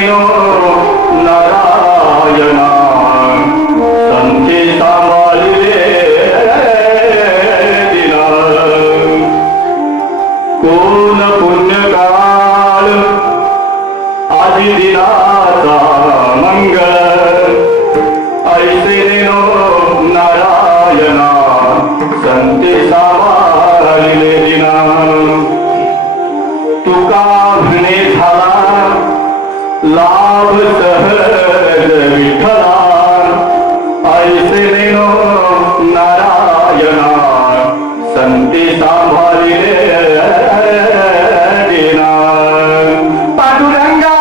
No Narayana संती सांभाळले दिना कोण पुण्यकाळ आदि दिनाचा मंगळ ऐसे नो नारायणा संती सांभाळले दिना तुका म्हणे झाला लाभ सहज विठ्ठला ऐसे नो नारायणा संती सांभाळले दिना पांडुरंगा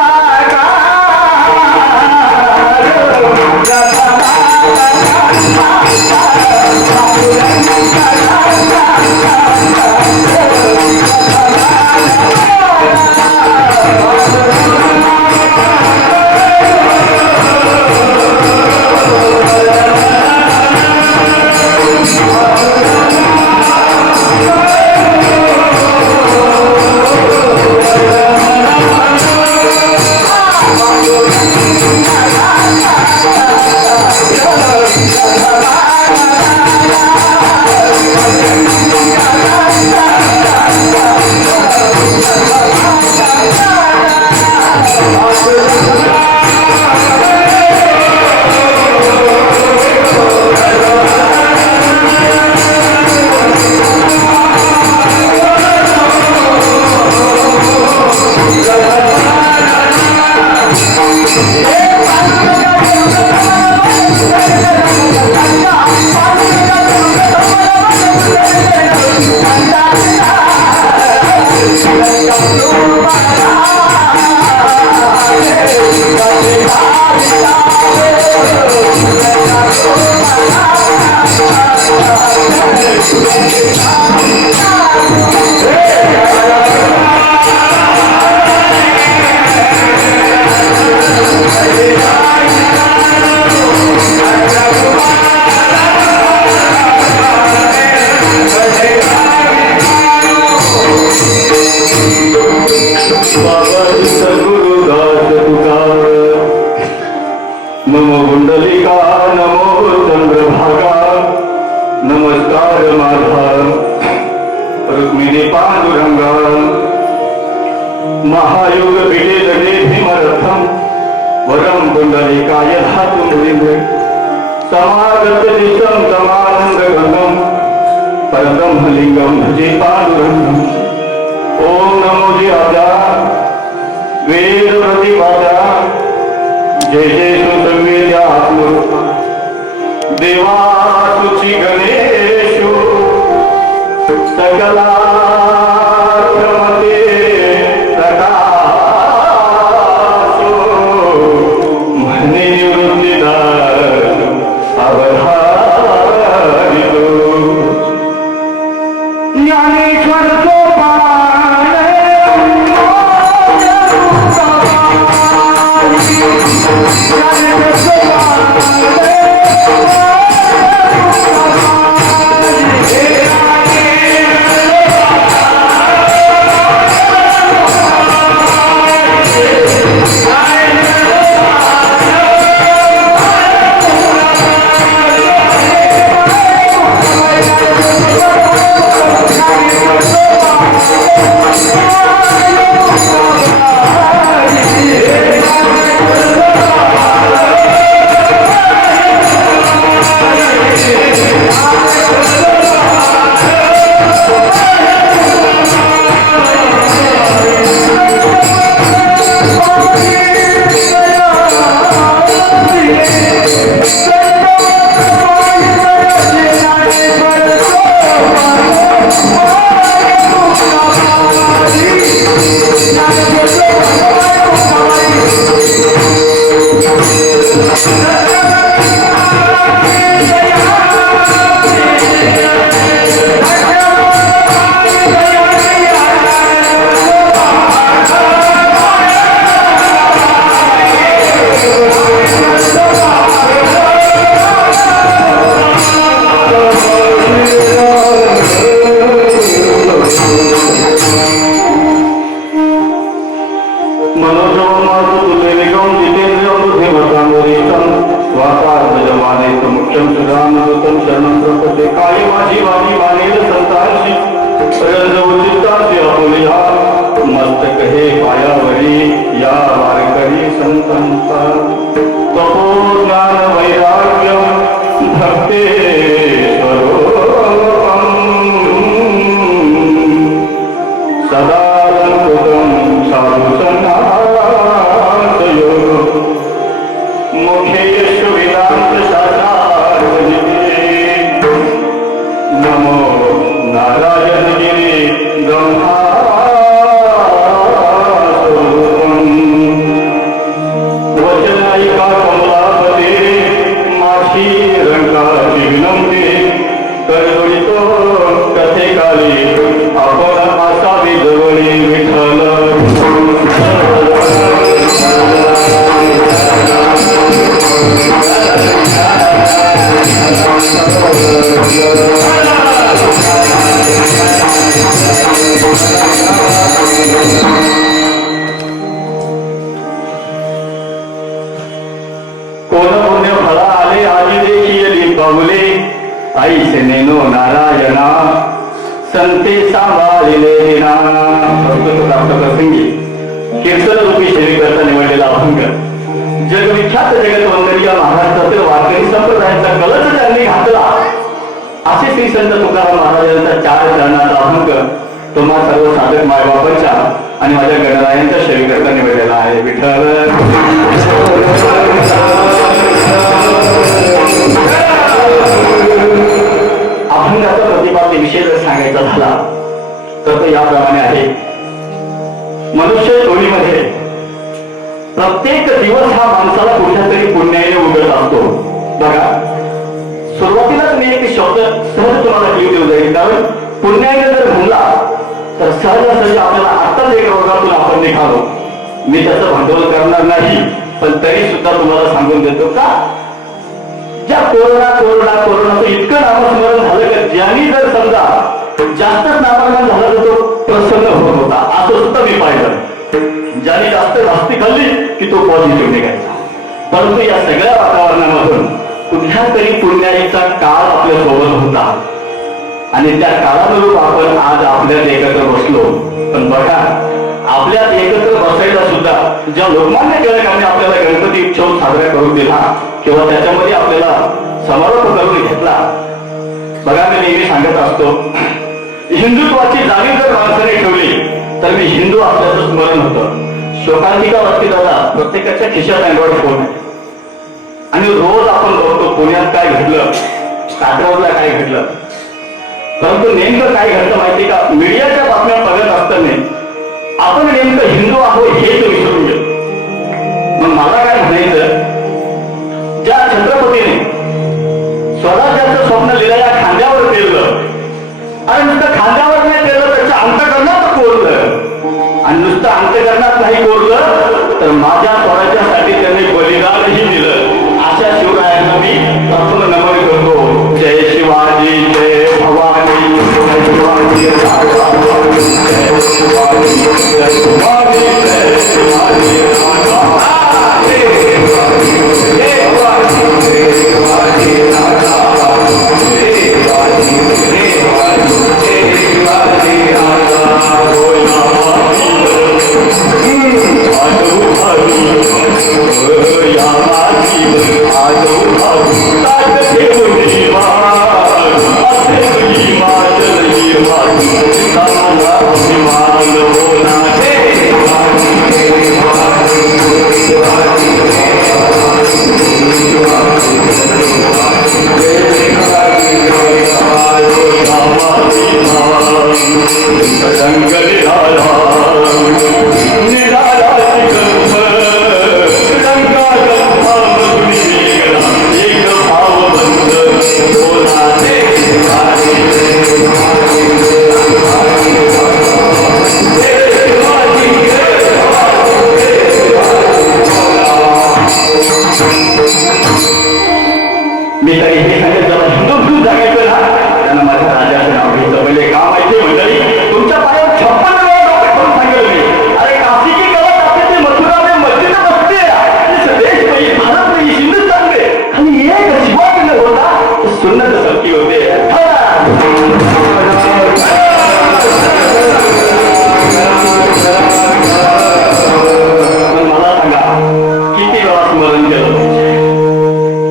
नमो कुंडलिका नमो चंद्रभागा नमस्कार माझा रुक्मिणी पांडुरंगा महायोग विडे दगे भीमरथम वरम कुंडलिकाय धातु मुनिंद्र समागत दिशम समानंद गंगम परम लिंगम भजे पांडुरंगम ओम नमो जी आजा वेद प्रतिपादा जय जय सुसंवेद्या देवा तुझी गणेशु सकला म्हणे निवृत्तीदार अवधारितो ज्ञानेश्वर तपोज्ञान वैराग्यम भक्ते सदा साधु संन्यासयो मुखे वेदांत शास्त्रार्थ नमो नारायण गिरी ब्रह्मा वचनायिका कमलापते माझी रंगाची विनंती करतो कथेकाली आपण असावी जवळी विठ्ठल कोण पुण्य फळा आले आजी देखील पावले आईसे नेनो नारायणा संते सांभाळिले दिना प्राप्त प्रसंगी कीर्तन रूपी शरीराचा निवडलेला अभंग जगविख्यात जगतवंदरी या महाराष्ट्रातील वारकरी संप्रदायाचा कलच त्यांनी घातला असे श्री संत तुकाराम महाराजांचा 4 चरणाचा अभंग तुम्हा सर्व साधक मायबापांच्या आणि माझ्या गणरायांच्या शरीराचा निवडलेला आहे. विठ्ठल अभंगाचा प्रतिपाद्य विषय जर सांगायचा झाला तर तो याप्रमाणे आहे. मनुष्य टोळीमध्ये प्रत्येक दिवस हा माणसाला कुठल्या तरी पुण्याने उघडत असतो. बघा सुरुवातीलाच मी एक शब्द सहज तुम्हाला क्लिअर देऊ जाईल, कारण पुण्याने जर म्हणला तर सहजासहजी आपल्याला आताच एक रोगातून आपण निघालो. मी त्याचं भांडवल करणार नाही, पण तरी सुद्धा तुम्हाला सांगून देतो का ज्या कोरोनाचं इतकं नामस्मरण झालं का ज्यांनी जर समजा जास्तच नामस्मरण झालं तर तो प्रसन्न होत होता असं सुद्धा मी पाहिलं. ज्यांनी जास्त जास्ती खाल्ली की तो पॉझिटिव्ह निघायचा. परंतु या सगळ्या वातावरणामधून कुठल्या तरी पुण्याचा काळ आपल्या सोबत होता आणि त्या काळानुरूप आपण आज आपल्यात एकत्र बसलो. पण बघा आपल्यात एकत्र बसायला सुद्धा ज्या लोकमान्य टिळकांनी आपल्याला गणपती उत्सव साजरा करून दिला किंवा त्याच्यामध्ये आपल्याला समारोप करून घेतला. बघा मी नेहमी सांगत असतो हिंदुत्वाची जाणीव जर माणसाने ठेवली तर मी हिंदू असल्याचं स्मरण होतं. शोकांतिका वाटते दादा प्रत्येकाच्या खिशात अँड्रॉइड फोन आहे आणि रोज आपण बघतो पुण्यात काय घडलं, कात्रजला काय घडलं. परंतु नेमकं काय घडलं माहिती का, मीडियाच्या बातम्या बघत असताना आपण नेमकं हिंदू आहोत हेच विसरून गेलो. मग मला काय म्हणायचं, ज्या छत्रपतीने स्वराज्याचं स्वप्न लिहिलेल्या खांद्यावर पेरलं आणि नुसतं खांद्यावर नाही पेरलं त्याच्या अंतकरणात कोरलं आणि नुसतं अंतकरणात नाही कोरलं तर माझ्या स्वराज्यासाठी त्यांनी बलिदानही दिलं. अशा शिवरायांना मी प्रथम नमन करतो. जय शिवाजी जय भवानी जय शिवाजी जय शिवाजी जय शिवाजी जय शिवाजी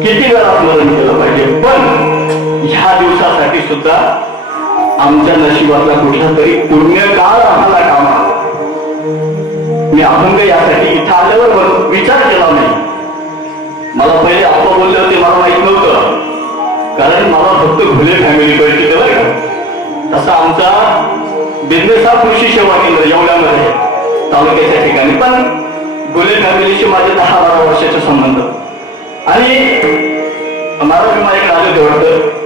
किती वेळा स्मरण केलं पाहिजे, पण ह्या दिवसासाठी सुद्धा आमच्या नशिबातला कुठला तरी पुण्यकाळ आम्हाला काम आला. मी अभंग यासाठी इथं आल्यावर विचार केला नाही. मला पहिले आप्पा बोलले होते, मला माहित नव्हतं, कारण मला फक्त घुले फॅमिली कळते बरं का. तसा आमचा बिझनेस हा कृषी सेवा केंद्र एवढ्यामध्ये तालुक्याच्या ठिकाणी, पण घुले फॅमिलीशी माझे 10-12 वर्षाचे संबंध. आणि महाराज माझ्याकडे आले तेवढं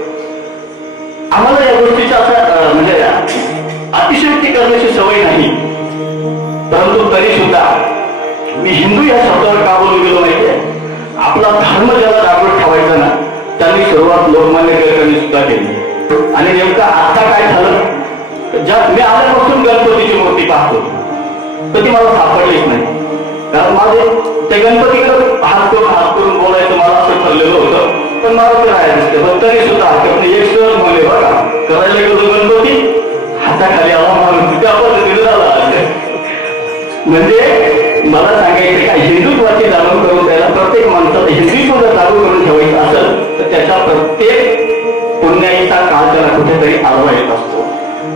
आम्हाला या गोष्टीचा असा म्हणजे अतिशयोक्ती करण्याची सवय नाही, परंतु तरी सुद्धा मी हिंदू या शब्दावर का बोलून गेलो माहितीये. आपला धर्म ज्याला जागृत ठेवायचा ना, त्यांनी सुरुवात लोकमान्य टिळकांनी सुद्धा केली. आणि नेमकं आता काय झालं, मी आल्यापासून गणपतीची मूर्ती पाहतो तर ती मला सापडलीच नाही. कारण माझे ते गणपतीकडे हात करून बोलायचं मला असं ठरलेलं होतं, पण मला ते राहायला दिसते. पण तरी सुद्धा एक सहज म्हणे बघा, करायला गेलो गणपती हाताखाली आला म्हणून त्या पद्धतीने झाला. म्हणजे मला सांगायचं का, हिंदुत्वाची जाणून करून द्यायला प्रत्येक माणसाला हिंदुत्व जर चालू करून ठेवायचं असेल तर त्याच्या प्रत्येक पुण्याईचा काळ त्याला कुठेतरी आडवा येत असतो.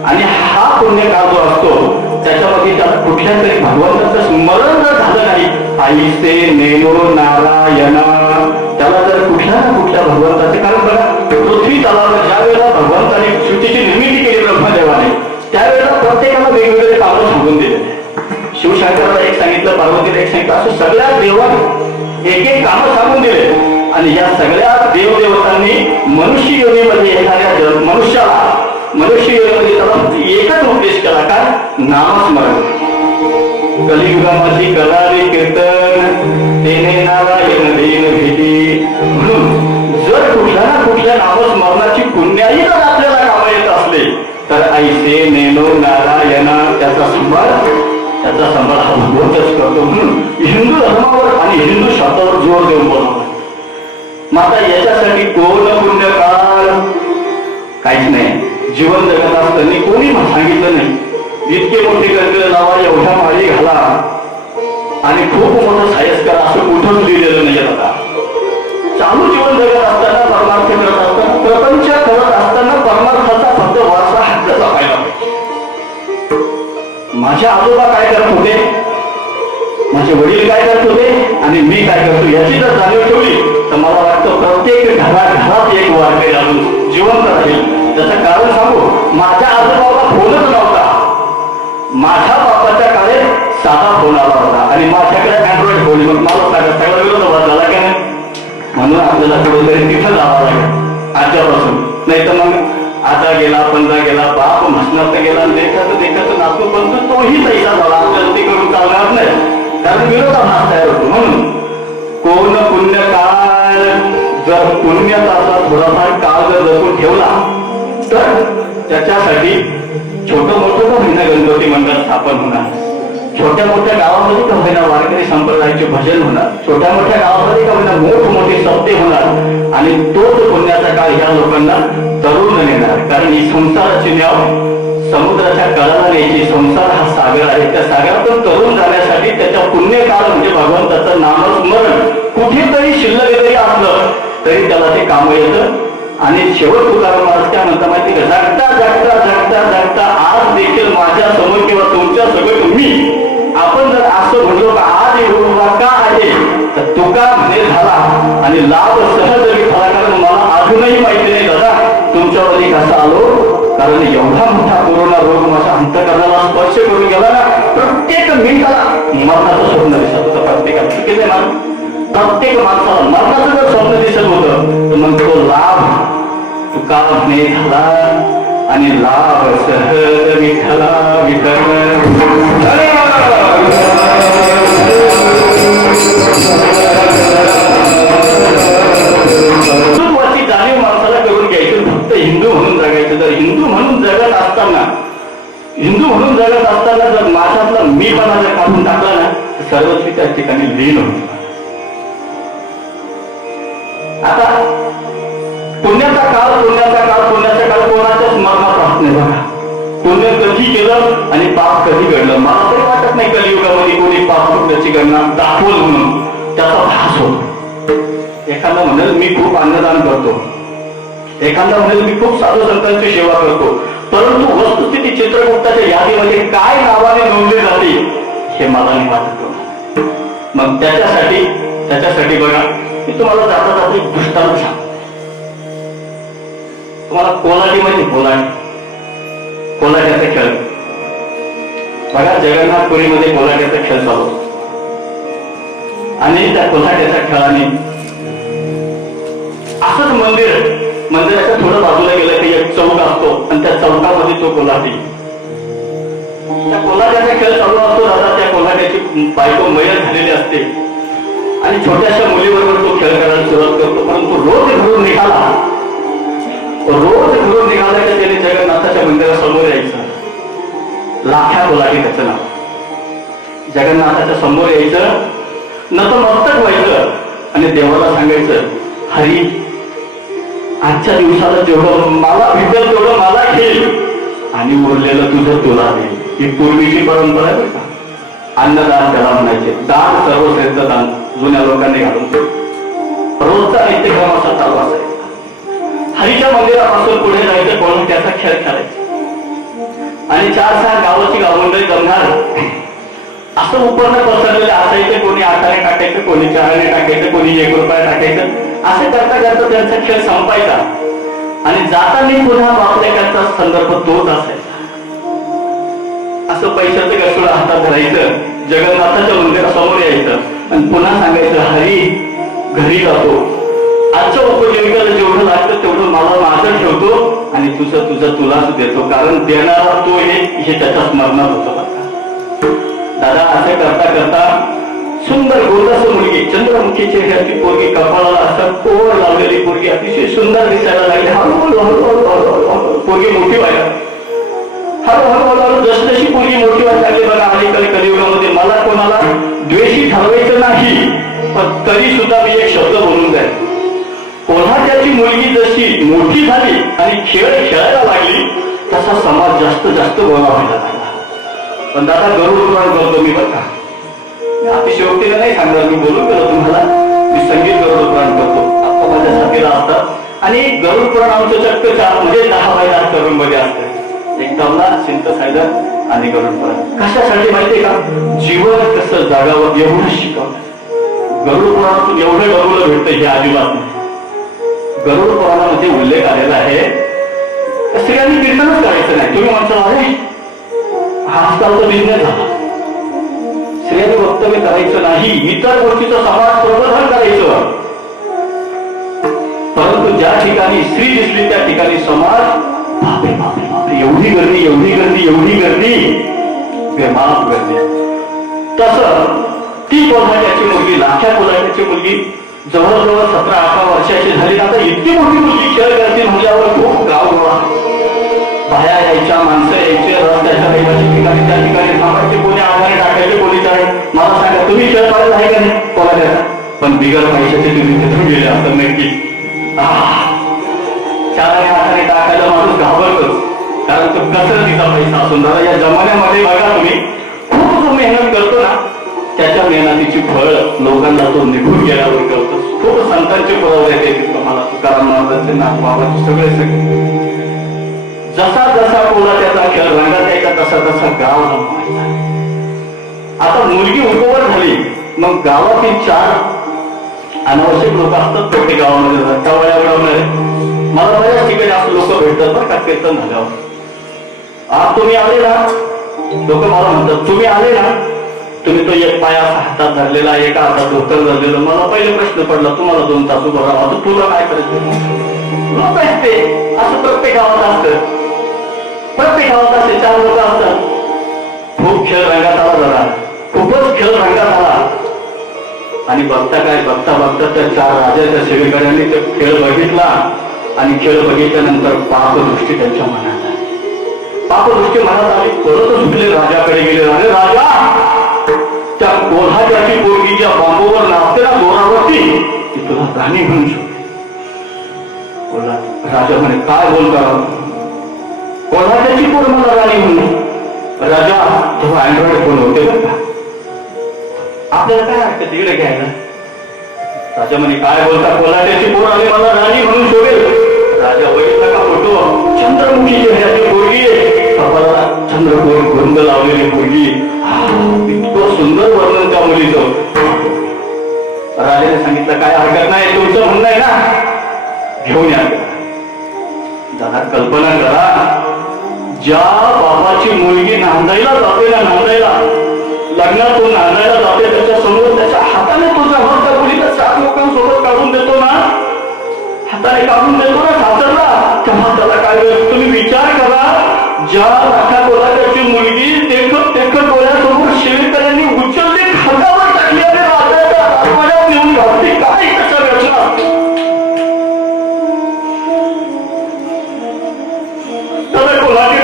आणि हा पुण्यकाळ जो असतो त्याच्यामध्ये त्याला कुठल्या तरी भगवंताचं स्मरण जर झालं नाही, आईसे नेनो नारायणा, त्याला जर कुठल्या ना कुठल्या भगवंताचे, कारण बघा पृथ्वी तलावर ज्या वेळेला भगवंताने सृष्टीची निर्मिती केली ब्रह्मदेवाने, त्यावेळेला प्रत्येकाला वेगवेगळे कामं सांगून दिले. शिवशंकराला एक सांगितलं, पार्वतीला एक सांगितलं, असं सगळ्या देवाने एक एक कामं सांगून दिले. आणि या सगळ्या देवदेवतांनी मनुष्य योनीमध्ये येणाऱ्या मनुष्याला मनुष्य योनीमध्ये त्याला एकच उपदेश केला, का नामस्मरण. कलियुगामध्ये करावे कीर्तन तेने नारायण देन भीती. म्हणून जर कुठल्या ना कुठल्या नामस्मरणाची पुण्याही जर आपल्याला कामं येत असले तर ऐसे नेनो नारायणा, त्याचा संभाळ हा भगवंतच करतो. म्हणून हिंदू धर्मावर आणि हिंदू शब्दावर जोर देऊन बोलतो. माता याच्यासाठी कोण पुण्य काळ काहीच नाही. जीवन जगत असताना कोणी सांगितलं नाही इतके मोठे गणपती लावा, एवढ्या माळी घाला आणि खूप मोठं सायस्कर असं कुठंच लिहिलेलं नाही. आता चालू जीवन जगत असताना, परमार्थ करत असताना, प्रपंच करत असताना परमार्थाचा फक्त वारसा हक्काचा पाहिला पाहिजे. माझे आजोबा काय करत होते, माझे वडील काय करत होते आणि मी काय करतो याची जर जाणीव ठेवली तर मला वाटतं प्रत्येक घरात एक वारकरी अजून जिवंत राहील. त्याचं कारण सांगू, माझ्या आजोबाला फोनच नव्हता. माझ्या बापाच्या काळात साधा फोन आला होता आणि माझ्याकडे अँड्रॉइड फोन. मग मला सगळा विरोध झाला की नाही, म्हणून आपल्याला कुठेतरी तिथं जावं लागेल आजच्यापासून. नाही तर मग आता गेला, पंधरा गेला, बाप म्हसनात गेला, देखत नातू पण तोही पैसा झाला. आपल्याला ते करून चालणार नाही, कारण विरोधाभास तयार होतो. म्हणून कोण पुण्य काळ, जर पुण्याचा थोडाफार काळ जर जपून ठेवला तर त्याच्यासाठी छोटं मोठं का होईना गणपती मंडळ स्थापन होणार, छोट्या मोठ्या गावामध्ये का होईना वारकरी संप्रदायाचे भजन होणार, छोट्या मोठ्या गावामध्ये का होईना मोठमोठे सप्ते होणार. आणि तोच पुण्याचा काळ ह्या लोकांना तरुण नेणार. कारण ही संसाराची न्याव समुद्राच्या कळाला न्यायची. संसार हा सागर आहे, त्या सागरातून तरुण जाण्यासाठी त्याच्या पुण्यकाळ म्हणजे भगवंताचं नामस्मरण कुठेतरी शिल्लक जरी असलं तरी त्याला ते काम येतं. आणि शेवट तुकाराम महाराज काय म्हणता माहिती का, जगता जगता जगता जगता आज देखील माझ्या समोर किंवा तुमच्या समोर मी, आपण जर असं म्हणलो का आज एवढा का आहे तर तुका म्हणे झाला आणि लाभ सहज झाला. कारण मला अजूनही माहिती नाही दादा तुमच्यावरती कसा आलो, कारण एवढा मोठा कोरोना रोग माझ्या अंतःकरणाला स्पर्श करून गेला ना. प्रत्येक मिनिटाला मरणाचं स्वप्न दिसत होतं प्रत्येकाला. चुकीचं आहे ना, प्रत्येक माणसाला मरणाचं जर स्वप्न दिसत होतं तर मग तो लाभ तुका म्हणे झाला आणि लाभ सहज विठ्ठला विठ्ठल. हिंदुत्वाची जाणीव माणसाला करून घ्यायची, फक्त हिंदू म्हणून जगायचं. तर हिंदू म्हणून जगत असताना जर माझ्यातला मीपणा जर काढून टाकला ना तर सर्वच त्या ठिकाणी लीन होतो. आता पुण्याचा काळ कोणाच्या स्मरणात राहत नाही बघा. पुण्य कधी केलं आणि पाप कधी घडलं मला तरी वाटत नाही कलियुगामध्ये कोणी पाप पुण्याची गणना दाखवल म्हणून त्याचा भास होतो. एखादा म्हणेल मी खूप अन्नदान करतो, एखादा म्हणेल मी खूप साधू संतांची सेवा करतो, परंतु वस्तुस्थिती चित्रगुप्ताच्या यादीमध्ये काय नावाने नोंदली जाते हे मला नाही वाटत. मग त्याच्यासाठी बघा, मी तुम्हाला जाता जाता एक दृष्टांत सांगतो. तुम्हाला कोलाटी म्हणजे कोलाट्याचा खेळ बघा, जगन्नाथपुरीमध्ये कोलाट्याचा खेळ चालू आणि त्या कोलाट्याच्या खेळाने असंच मंदिराच्या थोडं बाजूला गेलं की एक चौक असतो आणि त्या चौकामध्ये तो कोलाटी, त्या कोलाट्याचा खेळ चालू असतो. दादा त्या कोलाट्याची बायको मयत झालेली असते आणि छोट्याशा मुलीबरोबर तो खेळ करायला सुरुवात करतो. परंतु रोज घरून निघाला की त्याने जगन्नाथाच्या मंदिरासमोर यायचं. लाख्या कोलाटी त्याचं नाव. जगन्नाथाच्या समोर यायचं, नतमस्तक व्हायचं आणि देवाला सांगायचं, हरी आजच्या दिवसाला जेवढं मला भेटेल तेवढं मला घेईल आणि उरलेलं तुझं तुला देईल. ही पूर्वीची परंपरा आहे बरं का. अन्नदान त्याला म्हणायचे. दान सर्वश्रेष्ठ दान जुन्या लोकांनी घालून रोजचा नित्यक्रम असा चालू असायचा. हरीच्या मंदिरापासून पुढे जायचं, कोलाट्याचा खेळ खेळायचा आणि 4-6 गावाची गावंडळी जमणार असं उपर्ण पसरलेलं असायचं. कोणी 8 टाकायचं, कोणी 4 टाकायचं, कोणी 1 रुपया टाकायचं. असं करता करता त्यांचा खेळ संपायचा आणि जाताना पुन्हा आपल्याकडचा संदर्भ तोच असायचा. असं पैशाचं गसूळ हातात धरायचं, जगन्नाथाच्या मंदिरासमोर यायचं आणि पुन्हा सांगायचं, हरी घरी जातो, आजच्या उपजीविकेला जेवढं लागतं तेवढं मला माझं ठेवतो आणि तुझं तुलाच देतो, कारण देणारा तो हे त्याच्या स्मरणात होतं. दादा असं करता करता सुंदर गोरस मुलगी, चंद्रमुखी चेहऱ्याची पोरगी, कपाळाला असं कोर लावलेली पोरगी, अतिशय सुंदर दिसायला लागली. हळूहळू पोरगी मोठी व्हायला, हळूहळू जशी पोरगी मोठी व्हायला लागली बघा. अलीकडे कलियुगामध्ये मला कोणाला द्वेषी ठरवायचं नाही, पण तरी सुद्धा मी एक शब्द बोलून जाईल. कोल्हाट्याची मुलगी जशी मोठी झाली आणि खेळ खेळायला लागली तसा समाज जास्त गोळा व्हायला लागला. पण दादा गरुड पुराण करतो मी बरं का, अतिशयोक्तीने नाही सांगणार, मी बोलून गेलो तुम्हाला. मी संगीत गरुड पुराण करतो, आता माझ्या साथीला असतात आणि गरुड पुराण आमचं चक्क 4 म्हणजे 10/10 करून मध्ये असतं. एक तबला, सिंथसायझर आणि गरुड पुराण. कशासाठी माहितीये का? जीवन कसं जागावं एवढं शिकवलं. गरुड पुराणातून एवढं गरुड भेटतं हे अजिबात नाही. गरुड पुराणामध्ये उल्लेख आलेला आहे, स्त्रियांनी कीर्तनच करायचं नाही. तुम्ही म्हणता अरे आजकालचा बिझनेस झाला, स्त्रियांनी वक्तव्य करायचं नाही, इतर गोष्टीचं समाज प्रबोधन करायचं. परंतु ज्या ठिकाणी स्त्री दिसली त्या ठिकाणी समाज बापरे बापरे बापरे, एवढी गर्दी बेमाप गर्दी. तसं ती कोल्हाट्याची मुलगी, लाख्या कोल्हाट्याची मुलगी जवळजवळ 17-18 वर्षाची झाली. आता इतकी मोठी मुलगी खेळ करते म्हटल्यावर खूप गाव गोळा, बाया यायच्या, माणसं यायचे, रस्त्याच्या रहिवासी ठिकाणी त्या ठिकाणी थांबायचे, कोणी आधारे टाकायचे, कोणी काय. मला सांगा तुम्ही खेळ पाहिजे आहे का नाही कोल्हाट्याचा? पण बिगर पैशाचे तुम्ही तिथून गेले असं नक्की. 4 आधारे टाकायला माणूस घाबरतोच, कारण तो कसं तिचा पैसा असून. दादा या जमान्यामध्ये बघा तुम्ही, खूप जो मेहनत करतो ना त्याच्या मेहनतीची फळ लोकांना तो निघून गेल्यावर कळतं. खूप संतांचे पुरावे देतील तुम्हाला, तुकाराम महाराजांचे, नाथबाबांचे, सगळे. जसा कोल्हाट्याचा खेळ रंगात यायचा तसा गाव रंगवायचा. आता मुलगी उगवत झाली, मग गावातील 4 अनावश्यक लोक असतात प्रत्येक गावामध्ये, रट्टावळ्या उडवणारे. मला बऱ्याच ठिकाणी असं लोक भेटतात बरं का कीर्तन झाल्यावर. आज तुम्ही आले ना, लोक मला म्हणतात तुम्ही आले ना, तुम्ही तो एक पाय असा हातात धरलेला, एका हातात धोतर धरलेलं. मला पहिले प्रश्न पडला, तुम्हाला 2 तास उभं राहा, आता तुला काय करायचं? लोक असते असं प्रत्येक गावात असतं, प्रत्येक गावात असे 4 लोक असतात. खूप खेळ रंगात आला जरा, खूपच खेळ रंगात आला आणि बघता त्या 4 राजाच्या सेवेकऱ्यांनी तो खेळ बघितला आणि खेळ बघितल्यानंतर पापदृष्टी त्यांच्या मनात आली. पापदृष्टी मनात आली, परत सुटले, राजाकडे गेले. अरे राजा, त्या कोल्हाट्याची पोरगी ज्या बांबूवर नाचते ना जोरावरती, ती तुला राणी म्हणून शोधते. राजा म्हणे काय बोलता? कोल्हाट्याची पोर मला राणी म्हणून? राजा तेव्हा अँड्रॉइड फोन होते बरं का, आपल्याला काय वाटतं तिकडे घ्यायला? राजा म्हणे काय बोलता, कोल्हाट्याची पोर आली मला राणी म्हणून शोभेल. राजा बघितला का फोटो, चंद्रमुखी चेहऱ्याची पोरगी, कपाळाला चंद्रकोर गोंद लावलेली पोरगी. इतकं सुंदर वर्णन त्या मुलीचं. राजाने सांगितलं काय हरकत नाही, तुमचं म्हणणं आहे ना, घेऊन या. जरा कल्पना करा, ज्या बाबाची मुलगी नांदायला जाते ना, नांदायला लग्नातून नांदायला जाते, त्याच्या समोर त्याच्या हाताने तो जेव्हा त्या मुलीला 4 लोकांसोबत काढून देतो ना, हाताने काढून देतो ना सासरला, तेव्हा त्याला काय वेळ. तुम्ही विचार करा, ज्या राखा कोल्हाट्याची मुलगी देखत डोळ्यासमोर शेतकऱ्यांनी उचलली, खांद्यावर टाकली आणि राजाच्या राजवाड्यात नेऊन घातली. काय कशा रचना. त्याला कोल्हाटी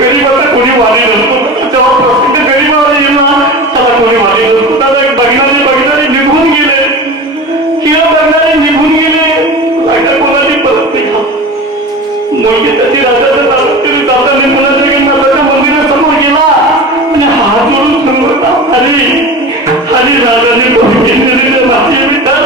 गरीबाचा कोणी वाली नसतो. जेव्हा प्रसिद्ध गरीबाला येईल ना, त्याला कोणी वाली नसतो. त्याला बघणारे निघून गेले, किंवा बघणारे निघून गेले, राजा कोल्हाटी परत नाही. मुलगी त्याची राजाच्या ताब्यात जाताना मुलाच्या नाथाच्या मंदिरासमोर गेला आणि हात जोडून सांगत हरी राजाने कोणी केलेली माझी विचार.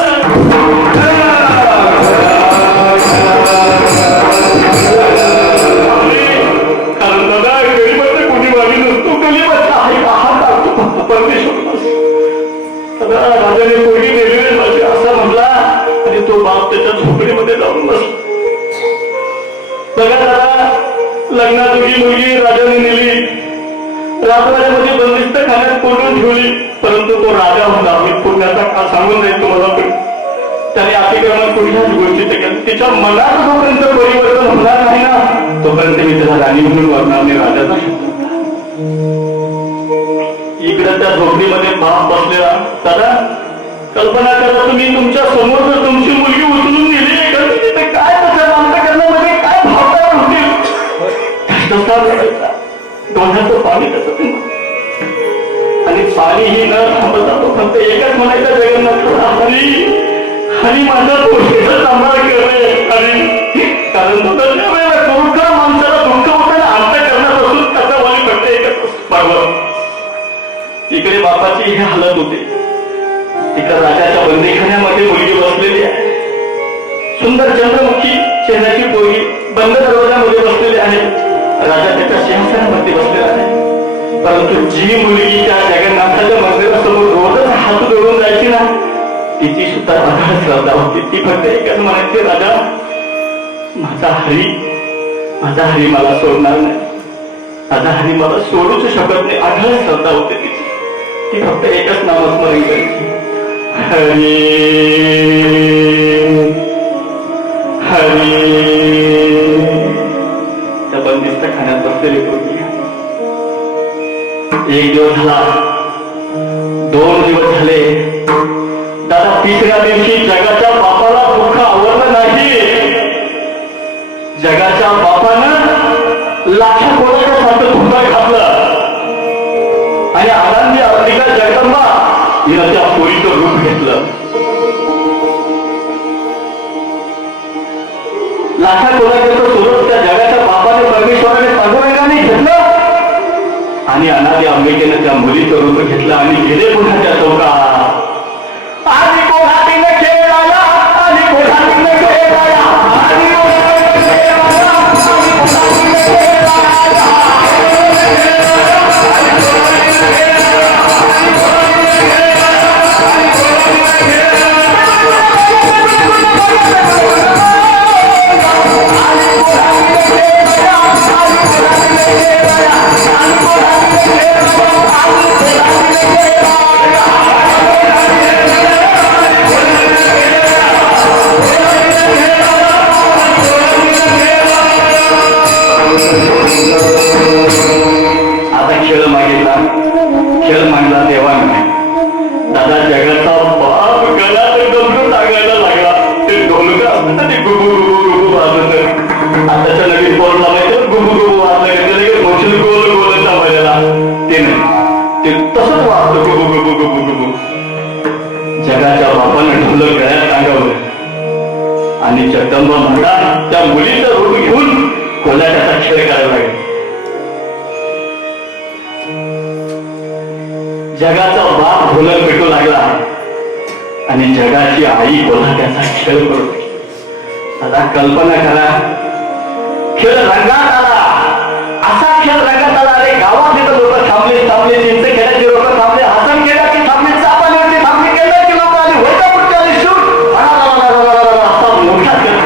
कारण दादा गरीबाचा कोणी वाली नसतो, गरीबाचा आहे हात परमेश्वर. राजाने पोरगी नेलेली माझी असा म्हणला आणि तो बाप त्याच्या झोपडीमध्ये जाऊन बसला. बघा दादा, लग्नातुगी मुलगी राजाने नेली, राजवाड्यामध्ये बंदिस्त खाण्यात कोंडून ठेवली. परंतु तो राजा होता, मी पुण्याचा का सांगून जाईल तुम्हाला, पण त्याने अतिक्रमण कुठल्याच गोष्टीचं केलं. तिच्या मनात जोपर्यंत परिवर्तन होणार नाही ना, तोपर्यंत मी त्याला राणी म्हणून वागणार नाही. राजाचा शब्द. इकडे त्या झोपडीमध्ये बाप बसलेला. दादा कल्पना करा, तुम्ही तुमच्या समोर जर तुमची मुलगी उचलून नेली, तिथे काय त्याच्या अंतःकरणामध्ये काय भावना होतील. डोळ्याचं पाणी त्याचं, आणि पाणीही न थांबता तो फक्त एकच म्हणायचा, जगन्नाथाला हरी माझ्या गोष्टीचा सांभाळ करे हरी. कारण तो त्याच्या वेळेला दुःख माणसाला दुःख होतं ना, अंतःकरणापासून त्याचा वाली फक्त एकच बरोबर. इकडे बापाची ही हालत होते, तिकडे राजाच्या बंदीखान्यामध्ये मुलगी बसलेली आहे. सुंदर चंद्रमुखी चेहऱ्याची पोरगी बंद दरवाजामध्ये बसलेली आहे. राजा त्याच्या सिंहासनामध्ये बसलेला आहे. परंतु जी मुलगी त्या जगन्नाथाच्या मंदिरासमोर रोजच हात जोडून जायची ना, तिची सुद्धा अगाध श्रद्धा होती. ती फक्त एकच म्हणायची, राजा माझा हरी मला सोडणार नाही, माझा हरी मला सोडूच शकत नाही. अगाध श्रद्धा होती तिची. ती फक्त एकच नामस्मरण करायची, हरी हरी. त्या बंदिस्त खाण्यात बसलेली पोरगी. 1 दिवस झाला, 2 दिवस झाले. दादा 3ऱ्या दिवशी जगाच्या बापाला दुःख आवडलं नाही. जगाच्या बापानं लाखा कोणाच्या सारखं धुंडा घातलं आणि आनंदी अंबिका जगदंबा हिनं त्या पोरीचं रूप घेतलं. लाखा कोणाचं स्वरूप त्या जगाच्या बापाने परमेश्वराने पांडुरंगाने घेतलं आणि अनादी अंबिकेनं त्या मुलीचं रूप घेतलं आणि गेले पुन्हा त्या चौकात. आणि कोल्हाटीने खेळाया, आणि कोल्हाटीने खेळाया, आणि कोल्हाटीने खेळाया, आणि कोल्हाटीने खेळाया. खेळ मांडला देवाने. दादा जगाचा बाप गला तर डोलकं टाकायला लागला. ते डोलकं असतं ते गुबू गुबू गुबू वाजत. आताच्या नवीन बोल लावायचं गुबू गुबू वाजलं, मोशन गोल गोल चालवायला ते नाही, ते तसंच वाजतं गुबू गुबू गुबू गुबू. जगाच्या बापानं ढोलक गळ्यात टांगवलं आणि जगदंबा म्हणला त्या मुलीचं रूप घेऊन कोल्हाट्याचा खेळ करायला लागला. जगाचा बाप ढोलक पेटू लागला आणि जगाची आई कोल्हाट्याचा खेळ करतो. आता कल्पना करा, खेळ रंगात आला, असा खेळ रंगात आला. अरे गावात इथं लोक थांबले, चिंचखेड्याची लोक थांबले, हसनखेड्याची थांबले, चापानेरची थांबली, केंद्राची लोक आली, वैजापूरची आली, शूट असा मोठा खेळ.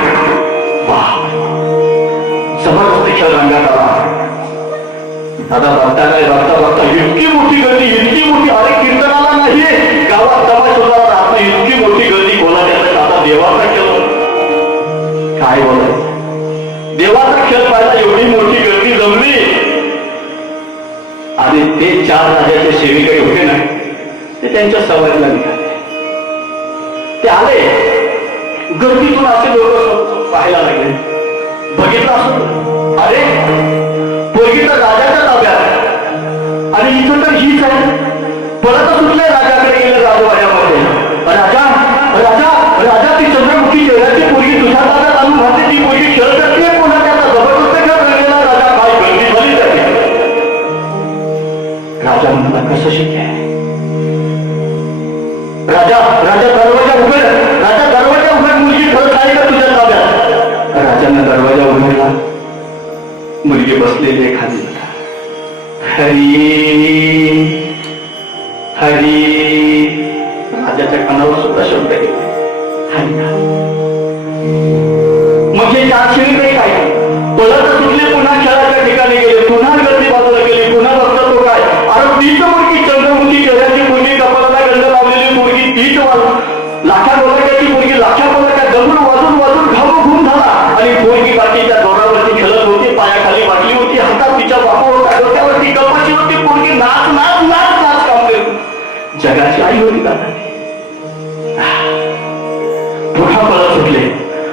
जबरदस्त खेळ रंगात आला. आता बघता इतकी मोठी गर्दी, इतकी मोठी, अरे कीर्तनाला नाही, गावात तमाशा राहत नाही, इतकी मोठी गर्दी कोल्हाट्याचा. आता देवाचा खेळ काय बोलायचं, देवाचा खेळ पाहिला, एवढी मोठी गर्दी जमली. आणि ते 4 राजाचे सेविकरी होते ना, ते त्यांच्या सवारीला निघाले. ते आले, गर्दीतून असे लोक पाहायला लागले. बघितलं असं, अरे पोरगी तर राजाच्या ताब्यात आणि इथं तर हीच आहे. परत सुटले, राजाकडे गेले राजवाड्यामध्ये. राजा राजा राजा ती चंद्रमुखी चेहऱ्याची पोरगी तुझ्या ताब्यात आणून घालते, ती पोरगी खेळ करते. पुन्हा त्याचा जबरदस्त खेळ रंगलेला. राजा काय गर्दी झाली त्याची. राजा म्हणाला, कसं शक्य आहे? राजा राजा दरवाजा उघड, राजा दरवाजा उघड, मुलगी खरंच आहे का तुझ्या ताब्यात? राजाने दरवाजा उघडला. मुलगी बसलेली खाली. हरी हरी, राजाच्या कानावर सुद्धा शब्द गेले, हरी. मग हे 4 सेविकरी काय परत सुटले, पुन्हा खेळाच्या ठिकाणी गेले, पुन्हा गर्दी बाजूला गेली. पुन्हा बघतो तो काय, अरे तीच मुलगी, चंद्रमुखी चेहऱ्याची मुलगी, कपाळाला गंध लावलेली मुलगी, तीच लाखा बोलायची मुलगी, लाखा बोलायच्या गंभूर वाजून वाजून घाम झाला. आणि पोरगी बाकीच्या दोरावरती खेळत होती, पायाखाली वाटली होती, हातात तिच्या बापा होता, डोक्यावरती कपाशी होती. पोरगी नाच नाच नाच नाच काम करत. जगाची आई होती दादा. पुन्हा परत सुटले.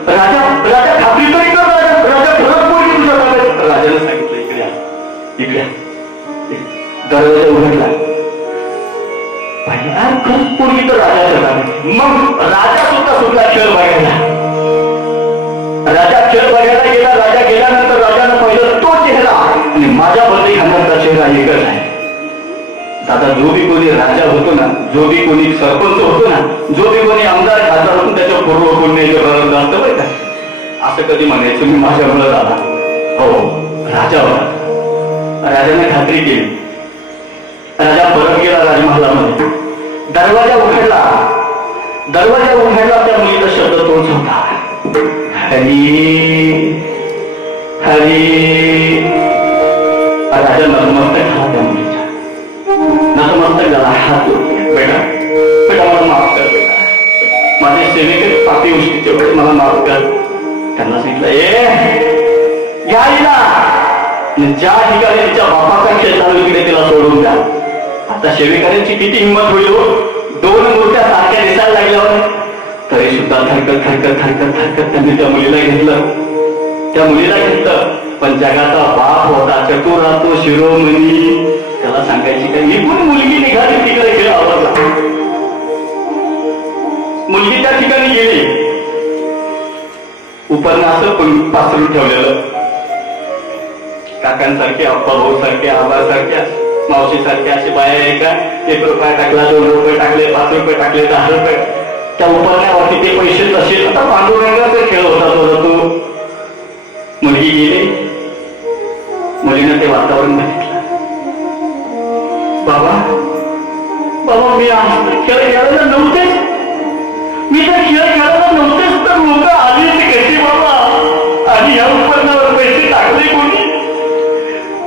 राजा राजा खात्री तरी कर, राजा खरंच पोरगी तुझ्या ताब्यात. राजाने सांगितलं, इकडे इकडे. दरवाजा उघडला, खरंच पोरगी तर राजाच्या ताब्यात. मग राजा सुद्धा सुटला खेळ बघायला. राजा खेळ बघायला गेला. राजा गेल्यानंतर राजानं पाहिलं तो चेहरा आणि माझ्या बंदी खांदाचा चेहरा एकच आहे. दादा, जो बी कोणी राजा होतो ना, जो बी कोणी सरपंच होतो ना, जो बी कोणी आमदार खासदार होतो, त्याच्या पूर्व पुण्याचं जास्त बरं का. असं कधी म्हणायचं मी माझ्यामुळे दादा. हो, राजा होता. राजाने खात्री केली. राजा परत गेला राजमहालामध्ये. दरवाजा उघडला. दरवाजा उघडला, त्या मुलीचा शब्द तोच होता, हरी हरी. राजा नतमस्तक झाला त्या मुलीच्या. नतमस्तक झाला, हात बेटा बेटा मला माफ कर, बेटा माझे सेवेकरी पापी उष्टीचे वेळेस मला माफ कर. त्यांना सांगितलं, या हिला, ज्या ठिकाणी तिच्या बापाचा खेळ चालू तिकडे तिला सोडून द्या. आता सेवेकऱ्यांची किती हिंमत होईल हो. 2 मूर्त्या सारख्या दिसायला लागल्यावर तरी सुद्धा थरकत थरकत थरकत थरकत त्यांनी त्या मुलीला घेतलं. त्या मुलीला घेतलं. पण जगाचा बाप होता, चतुरा तो शिरोमणी, त्याला सांगायची काय, ही पण मुलगी निघाली तिकडे खेळ आवडला. मुलगी त्या ठिकाणी गेली. उपरनं असं पण पासरून ठेवलेलं, काकांसारखे, अप्पा भाऊ सारखे, आबासारख्या, मावशी सारखे असे बाया आहे का. 1 रुपया टाकला, 2 रुपये टाकले, 5 रुपये टाकले, 10 रुपये. त्या उपरण्यावरती ते पैसे तसे. आता पांडुरंगाचा खेळ होता तो. मुलगी गेली. मुलीनं ते वातावरण बघितलं. बाबा बाबा, मी आज खेळ खेळायला नव्हतेच, मी तर खेळ खेळायला नव्हतेच, तर लोक आलीच कशी बाबा. आणि या उत्पन्नावर पैसे टाकले कोणी.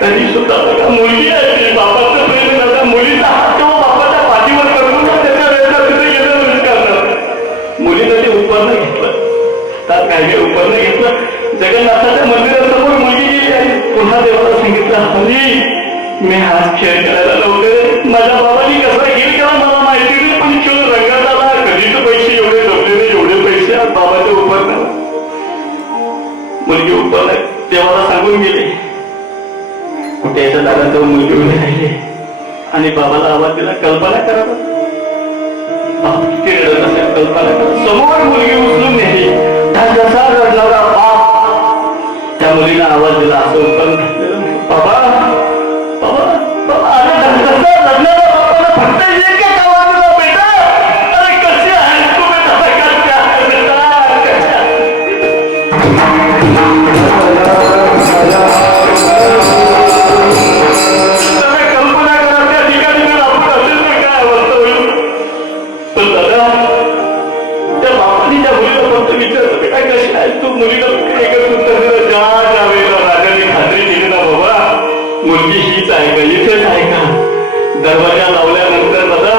तरी सुद्धा बघा, मुलगी आहे, बापाचं प्रेम करता, मुलीचा हात तेव्हा बापाच्या पाठीवर करून त्याच्या वेळेला तिथे गेलं करणार. मुलीनं ते उत्पन्न घेतलं. त्यात काही उत्पन्न घेतलं. जगन्नाथाच्या मंदिरासमोर मुलगी गेली आणि पुन्हा देवाला सांगितलं, हरी मी हाच खेळ खेळायला नव्हते, माझ्या बाबांनी कसा खेळ केला मला माहिती नाही, पण खेळ रंगात आला. कधीच पैसे एवढे जमले नाही, एवढे पैसे आज बाबाच्या उपरला. मुलगी उपरला देवाला सांगून गेली. कुठे याच्या दादा तो मुलगी उभी राहिली आणि बाबाला आवाज दिला, कल्पना करा किती रडत असेल, कल्पना करा. समोर मुलगी उचलून नेली. जसा रडणारा बाप त्या मुलीला आवाज दिला, असं उत्पन्न बाबा बाबा बाबा. अरे कसा रडणारा बापाला फक्त एक आवाज दिला, बेटा अरे कसे आहे मुलीला एकच उत्तर दिलं, ज्या वेळेला राजाने खात्री केली ना बाबा मुलगी हीच आहे का, इथेच आहे का, दरवाजा लावल्यानंतर दादा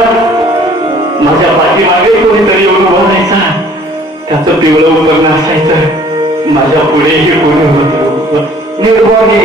माझ्या पाठीमागे कोणीतरी येऊन उभा राहायचा, त्याचं पिवळं उपकरण असायचं, माझ्या पुढेही कोणी होत निर्वाणी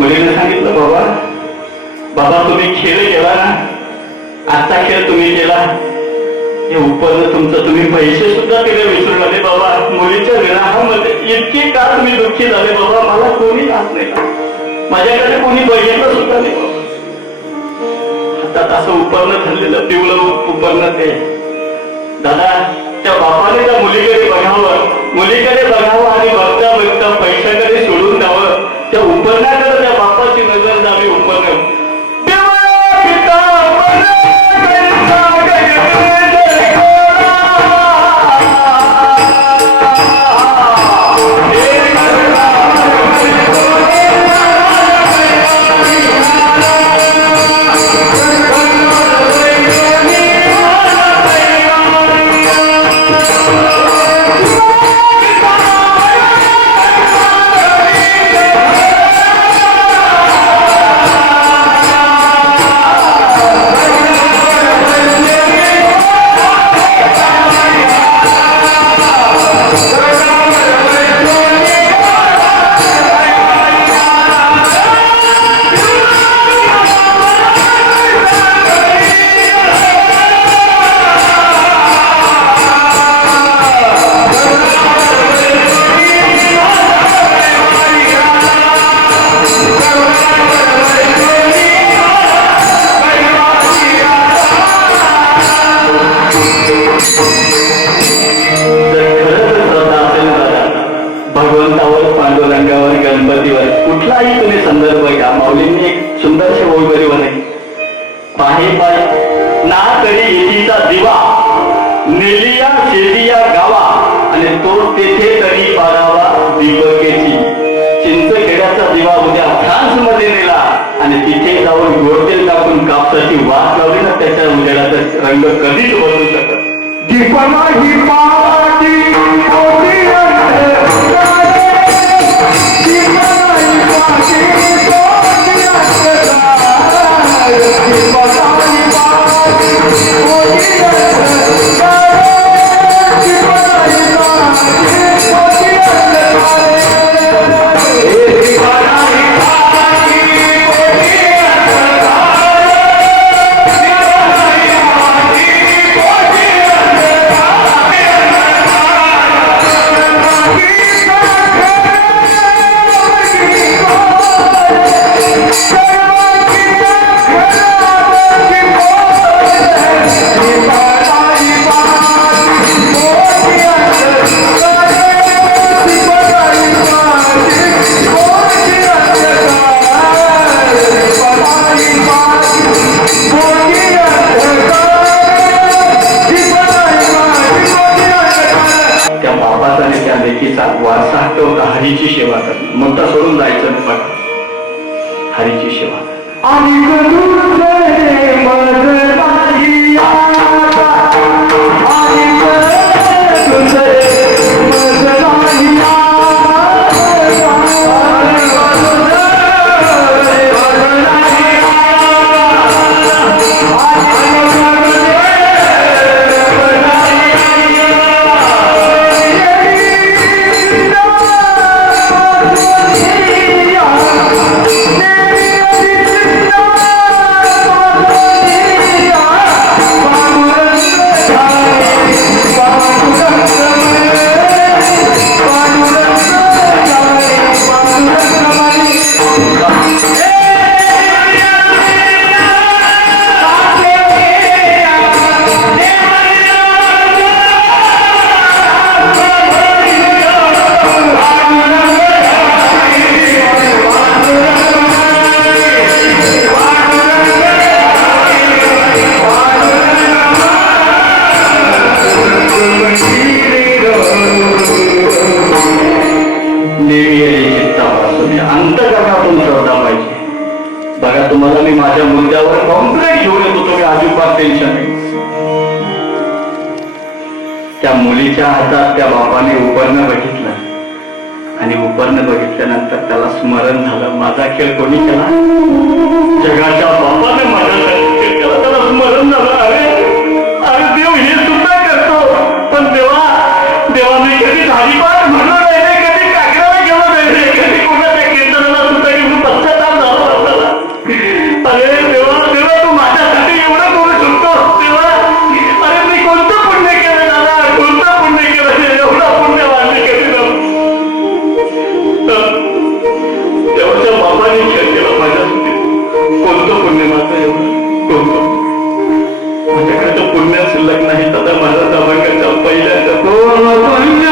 मुलीने सांगितलं, बाबा बाबा तुम्ही खेळ केला ना, आजचा खेळ तुम्ही केला, हे उपकरण तुमचं, तुम्ही पैसे सुद्धा केले विसरू नये बाबा, मुलीच्या विवाहामध्ये इतके का तुम्ही दुःखी झाले बाबा, मला कोणी राहत नाही, माझ्याकडे कोणी बघितलं सुद्धा नाही बाबा. हातात असं उपकरण ठरलेलं पिवळं उपकरण ते दादा, त्या बापाने त्या मुलीकडे बघावं आणि बघता बघता पैशाकडे सोडून द्यावं, त्या उपकरणाकडे त्या बापाची नजर जावी. उपकरण कुठलाही तुम्ही संदर्भ घ्या, माऊलींनी एक सुंदरशी ओळ बरोबर आहे, पाहे पाय ना तरी येतीचा दिवा नेलिया शेतिया गावा, आणि तो तेथे तरी पारावा दीपकेची. चिंचखेड्याचा दिवा उद्या फ्रान्स मध्ये नेला आणि तिथे जाऊन गोडतेल टाकून कापसाची वाट लावली ना, त्याच्या उजेडाचा रंग कधीच बदलू शकत. दीपना ही पाटी करायचं नाही बघा. हरीची सेवा बघा. तुम्हाला मी माझ्या मुद्द्यावर कॉम्प्लेट घेऊन येतो. तुम्ही अजिबात टेन्शन नाही. त्या मुलीच्या हातात त्या बापाने उपरणं बघितलं आणि उपरणं बघितल्यानंतर त्याला स्मरण झालं, माझा खेळ कोणी केला? जगाच्या बापाने माझ्यासाठी खेळ केला. त्याला स्मरण झालं, अरे अरे देव हे सुद्धा करतो. पण देवाने कधी धारीपाठ म्हणलं नाही, कधी कागदाला गेलं नाही, कधी कोणाच्या कीर्तनाला सुद्धा घेऊन पश्चाताप झाला आपल्याला. अरे देवा तू माझ्यासाठी एवढं करू शकतो देवा. अरे मी कोणतं पुण्य केलं दादा, कोणतं पुण्य केलं? एवढं पुण्य माझे कधी देवाच्या बापाने खेळ केला माझ्यासाठी. कोणतं पुण्य माझं एवढं? कोणतं? माझ्याकडे तो पुण्य शिल्लक नाही. दादा माझा दबांगाच्या पहिल्याचा पुण्य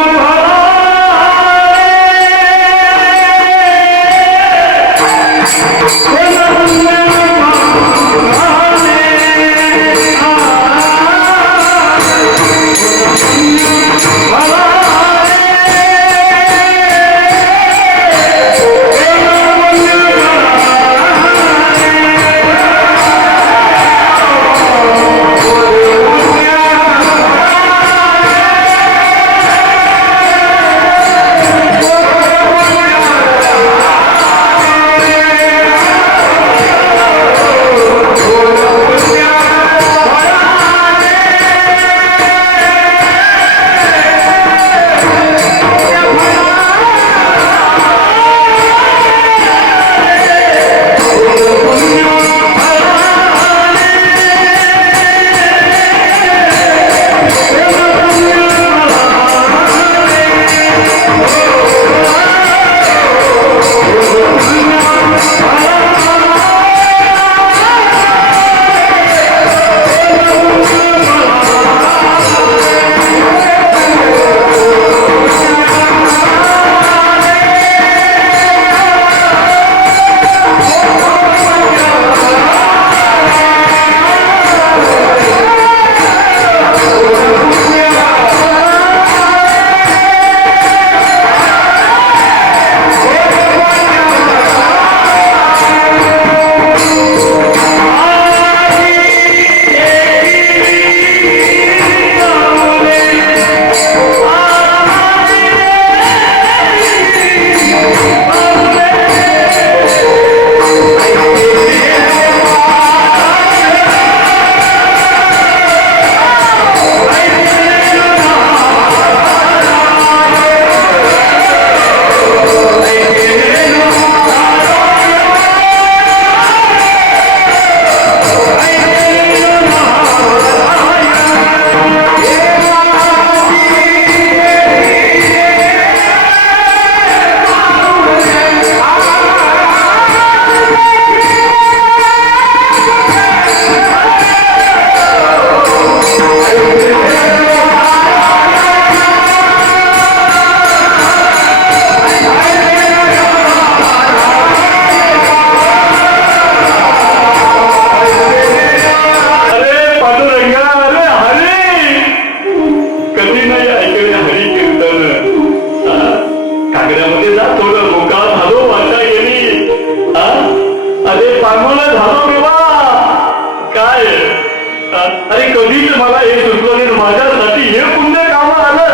मला हे सुचलं नाही, माझ्यासाठी हे पुण्य काम आलं.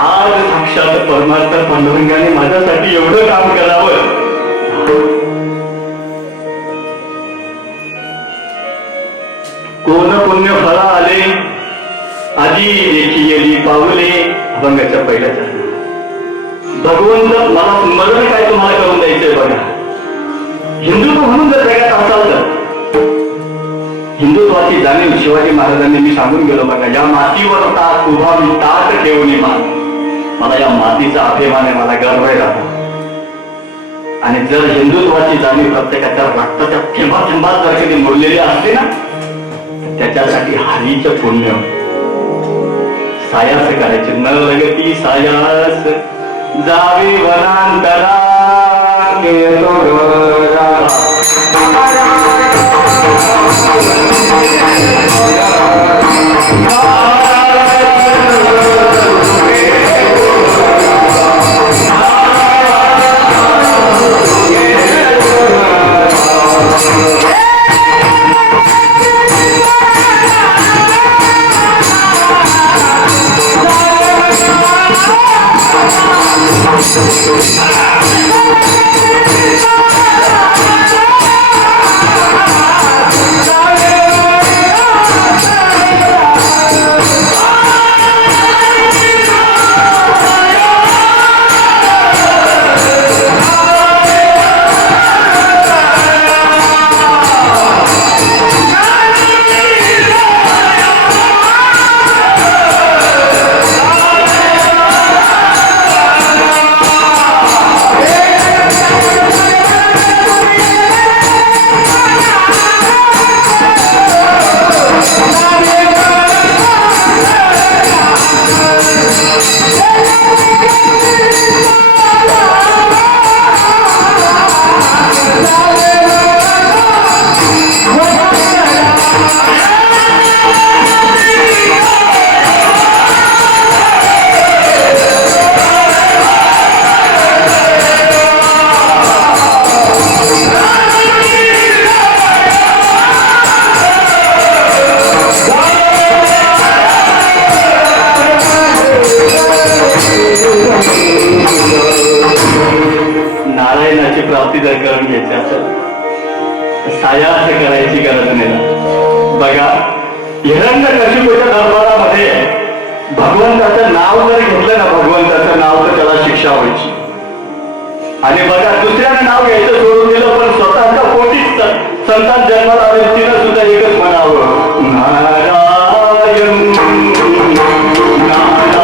आज साक्षात परमात्मा पांडुरंगाने माझ्यासाठी एवढं काम करावं. कोण पुण्य फळ आले आधी देखी गेली पावले. अभंगाच्या पहिल्या चरणात भगवंत मला स्मरण काय तुम्हाला करून द्यायचंय बघा. हिंदुत्व म्हणून जर जगात असाल तर हिंदुत्वाची जाणीव शिवाजी महाराजांनी मी सांगून गेलो बघा. या मातीवर ताक उभा मी ताट ठेवून मान. मला या मातीचा अभिमान आहे, मला गर्व आहे राहतो. आणि जर हिंदुत्वाची जाणीव प्रत्येकाच्या रक्ताच्या थेंबा थेंबात जर कधी मोडलेली असते ना, त्याच्यासाठी हरीचं पुण्य सायास करायचे. न लगती सायास जावे वनांतरा नारायणाची प्राप्ती जर करून घ्यायची असेल सायास करायची गरज नाही. बघा हिरण्यकशिपूच्या दरबारामध्ये भगवंताचं नाव जर घेतलं ना, भगवंताचं नाव, तर त्याला शिक्षा व्हायची. आणि बघा दुसऱ्याने नाव घ्यायचं सोडून दिलं, पण स्वतःच्या पोटीच संतान जन्माला आले तिनं सुद्धा एकच म्हणावं नारायण नारायण नारायण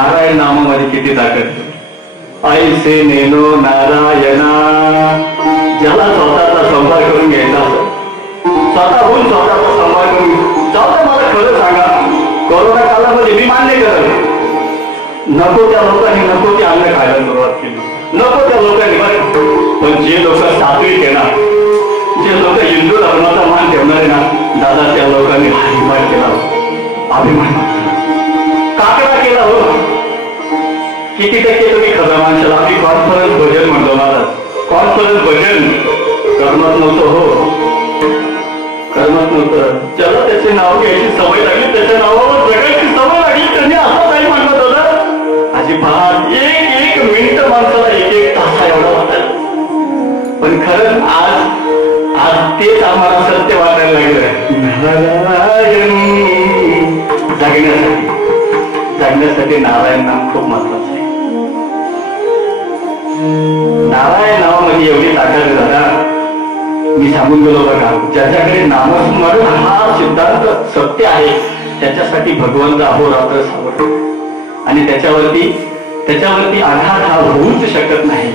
नारायण नामामध्ये किती ताकद. ऐसे नेनो नारायणा. ज्याला स्वतःचा संभाळ करून घ्यायचा असतो, स्वतःहून स्वतःचा संभाळ करून जाऊ तर मला खरं सांगा, कोरोना कालामध्ये मी मान्य करत नको त्या लोकांनी नको ते अन्न खायला सुरुवात केली, नको त्या लोकांनी बरं. पण जे लोक सात्विक आहे ना, जे लोक हिंदू धर्माचा मान ठेवणारे ना दादा, त्या लोकांनी हरिपाठ केला, अभिमान काकडा केला हो. किती टक्के तुम्ही खरं माणसाला आपली कॉन्फरन्स भजन म्हणतो मला, कॉन्फरन्स भजन करमत नव्हतं हो, करमत नव्हतं. ज्याला त्याचे नाव घ्यायची सवय लागली, त्याच्या नावावर जगायची सवय लागली, त्यांनी असं काही म्हणत होतं अजिबात. एक मिनिट माणसाला एक तासा एवढा वाटायला. पण खरंच आज तेच आम्हाला सत्य वाटायला लागलं. जगण्यासाठी नारायण नाम खूप महत्वाचं आहे. नारायण नावामध्ये एवढी ताकद झाला, मी सांगून गेलो बघा, ज्याच्याकडे नामस्मरण हा सिद्धांत सत्य आहे त्याच्यासाठी भगवंत अहोरात्र सावरतो. आणि त्याच्यावरती आघात हा होऊच शकत नाही.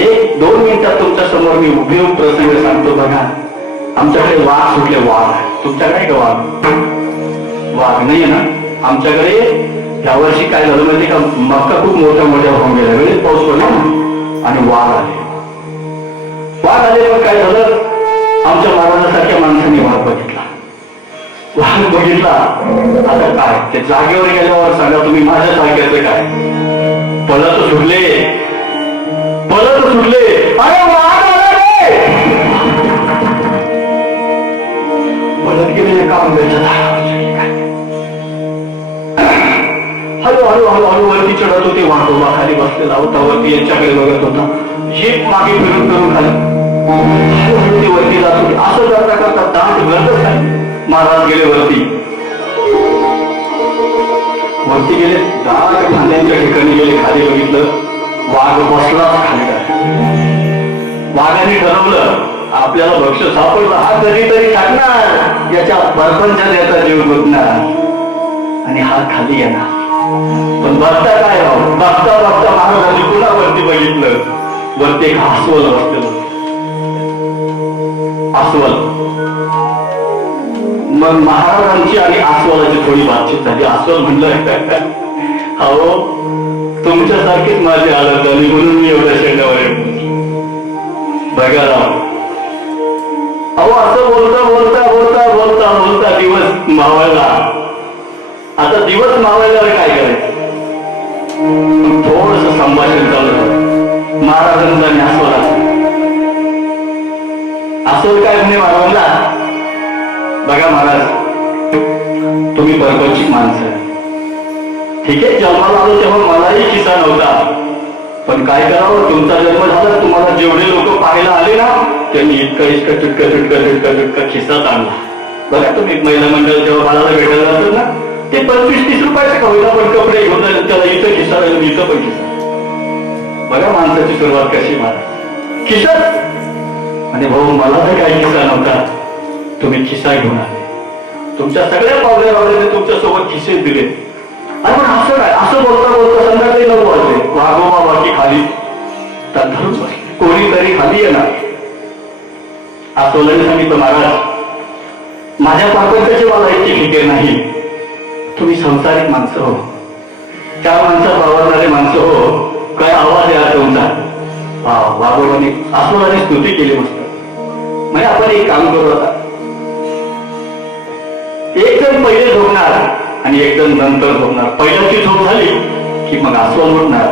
1-2 मिनिटात तुमच्या समोर मी उभे प्रसंग सांगतो बघा. आमच्याकडे वाघ सुटले, वाघ. तुमच्याकडे का वाघ नाहीये ना? आमच्याकडे यावर्षी काय झालं माहिती का, मक्का खूप मोठ्या होऊन गेल्या, वेळेत पाऊस पडला ना आणि वाघ आले. पण काय झालं, आमच्या महाराजासारख्या माणसाने वाघ बघितला. आता काय ते जागेवर गेल्यावर सांगा तुम्ही, माझ्या जागेचं काय, पळत सुटले अरे वाघ आला रे. पळत गेले काम हळूहळू वरती चढत होते. वाघोबा खाली बसलेला होता, वरती यांच्याकडे बघत होता. जीप मागे फिरून करून खाली हळूहळू वरती जात होते. असं करता करता दाट गरजच नाही. महाराज गेले वरती गेले, दाट खांद्यांच्या ठिकाणी गेले. खाली बघितलं, वाघ बसला खाली. वाघाने ठरवलं आपल्याला भक्ष सापडलं, हा कधीतरी टाकणार, याच्या परपंचात याचा जीव गुंतणार आणि हा खाली येणार. पण बघता काय बघता महाराजांनी पुन्हा वरती बघितलं, वरती एक अस्वल बसलेलं. अस्वल. मग महाराजांची आणि अस्वलाची थोडी बातचीत झाली. अस्वल म्हणलं, अहो तुमच्यासारखीच माझी हालत झाली म्हणून मी एवढ्या शेंड्यावर येतो. बघा राव, अहो असं बोलता दिवस मावळला. आता दिवस मावळल्यावर काय करायचं? थोडस संभाषण चालू झालं महाराजांचा आणि अस्वलाचं. अस्वल काय म्हणे महाराजांना, बघा महाराज, तुम्ही परपंचिक माणसं, ठीक आहे, जन्माला आलो तेव्हा मलाही खिसा नव्हता. पण काय करावं, तुमचा जन्म झाला, तुम्हाला जेवढे लोक पाहायला आले ना त्यांनी इतका चुटका खिसा आणला. बघा तुम्ही महिला मंडळ जेव्हा बाळाला भेटायला जातात ना, ते 25-30 रुपयाचे का होईना पण कपडे घेऊन त्याला इथं खिसा राहिलं, इथं पण खिसा. बघा माणसाची सुरुवात कशी, महाराज खिसाच. आणि भाऊ मला तर काही खिसा नव्हता, तुम्ही खिसा घेऊन आले. तुमच्या सगळ्या पावल्या तुमच्या सोबत खिसे दिले. आणि पण असं काय, असं बोलता संध्याकाळी 9 वाजले. वाघोबा बाकी खाली धरून बसले, कोणीतरी खाली येणार. अस्वलाने सांगितलं, महाराज माझ्या पापच्याची मला इतकी फिकीर नाही, तुम्ही संसारिक माणसं हो, 4 माणसं पावरणारे माणसं हो, काय आवाज आहे तुमचा. वाघोबाने अस्वलाने स्तुती केली मस्त. म्हणजे आपण एक काम करू, आता एक जण पहिले झोपणार आणि एक जण नंतर झोपणार. पहिल्याची झोप झाली की मग अस्वल उठणार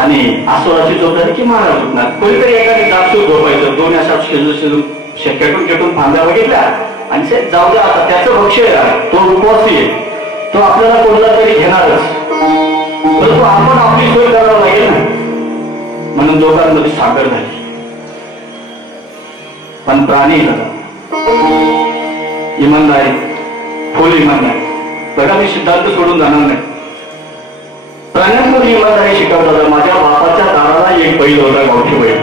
आणि अस्वलाची झोप झाली की महाराज उठणार. कोणीतरी एखादी जागसूर झोपायचं. 2 अशा शिजून शेकेटून फांद्या बघितल्या आणि जाऊ द्या, आता त्याचं भक्ष आहे, तो उपवासी आहे, तो आपल्याला कोणता तरी घेणारच, परंतु आपण आपली सोय करावं लागेल ना. म्हणून दोघांमध्ये साखर झाली. पण प्राणी इमानदारी, फुल इमानदारी. बघा मी सिद्धांत सोडून जाणार नाही. प्राण्यांमध्ये इमानदारी शिकवतात. माझ्या बापाच्या दाराला एक बैल होता, गावठी बैल.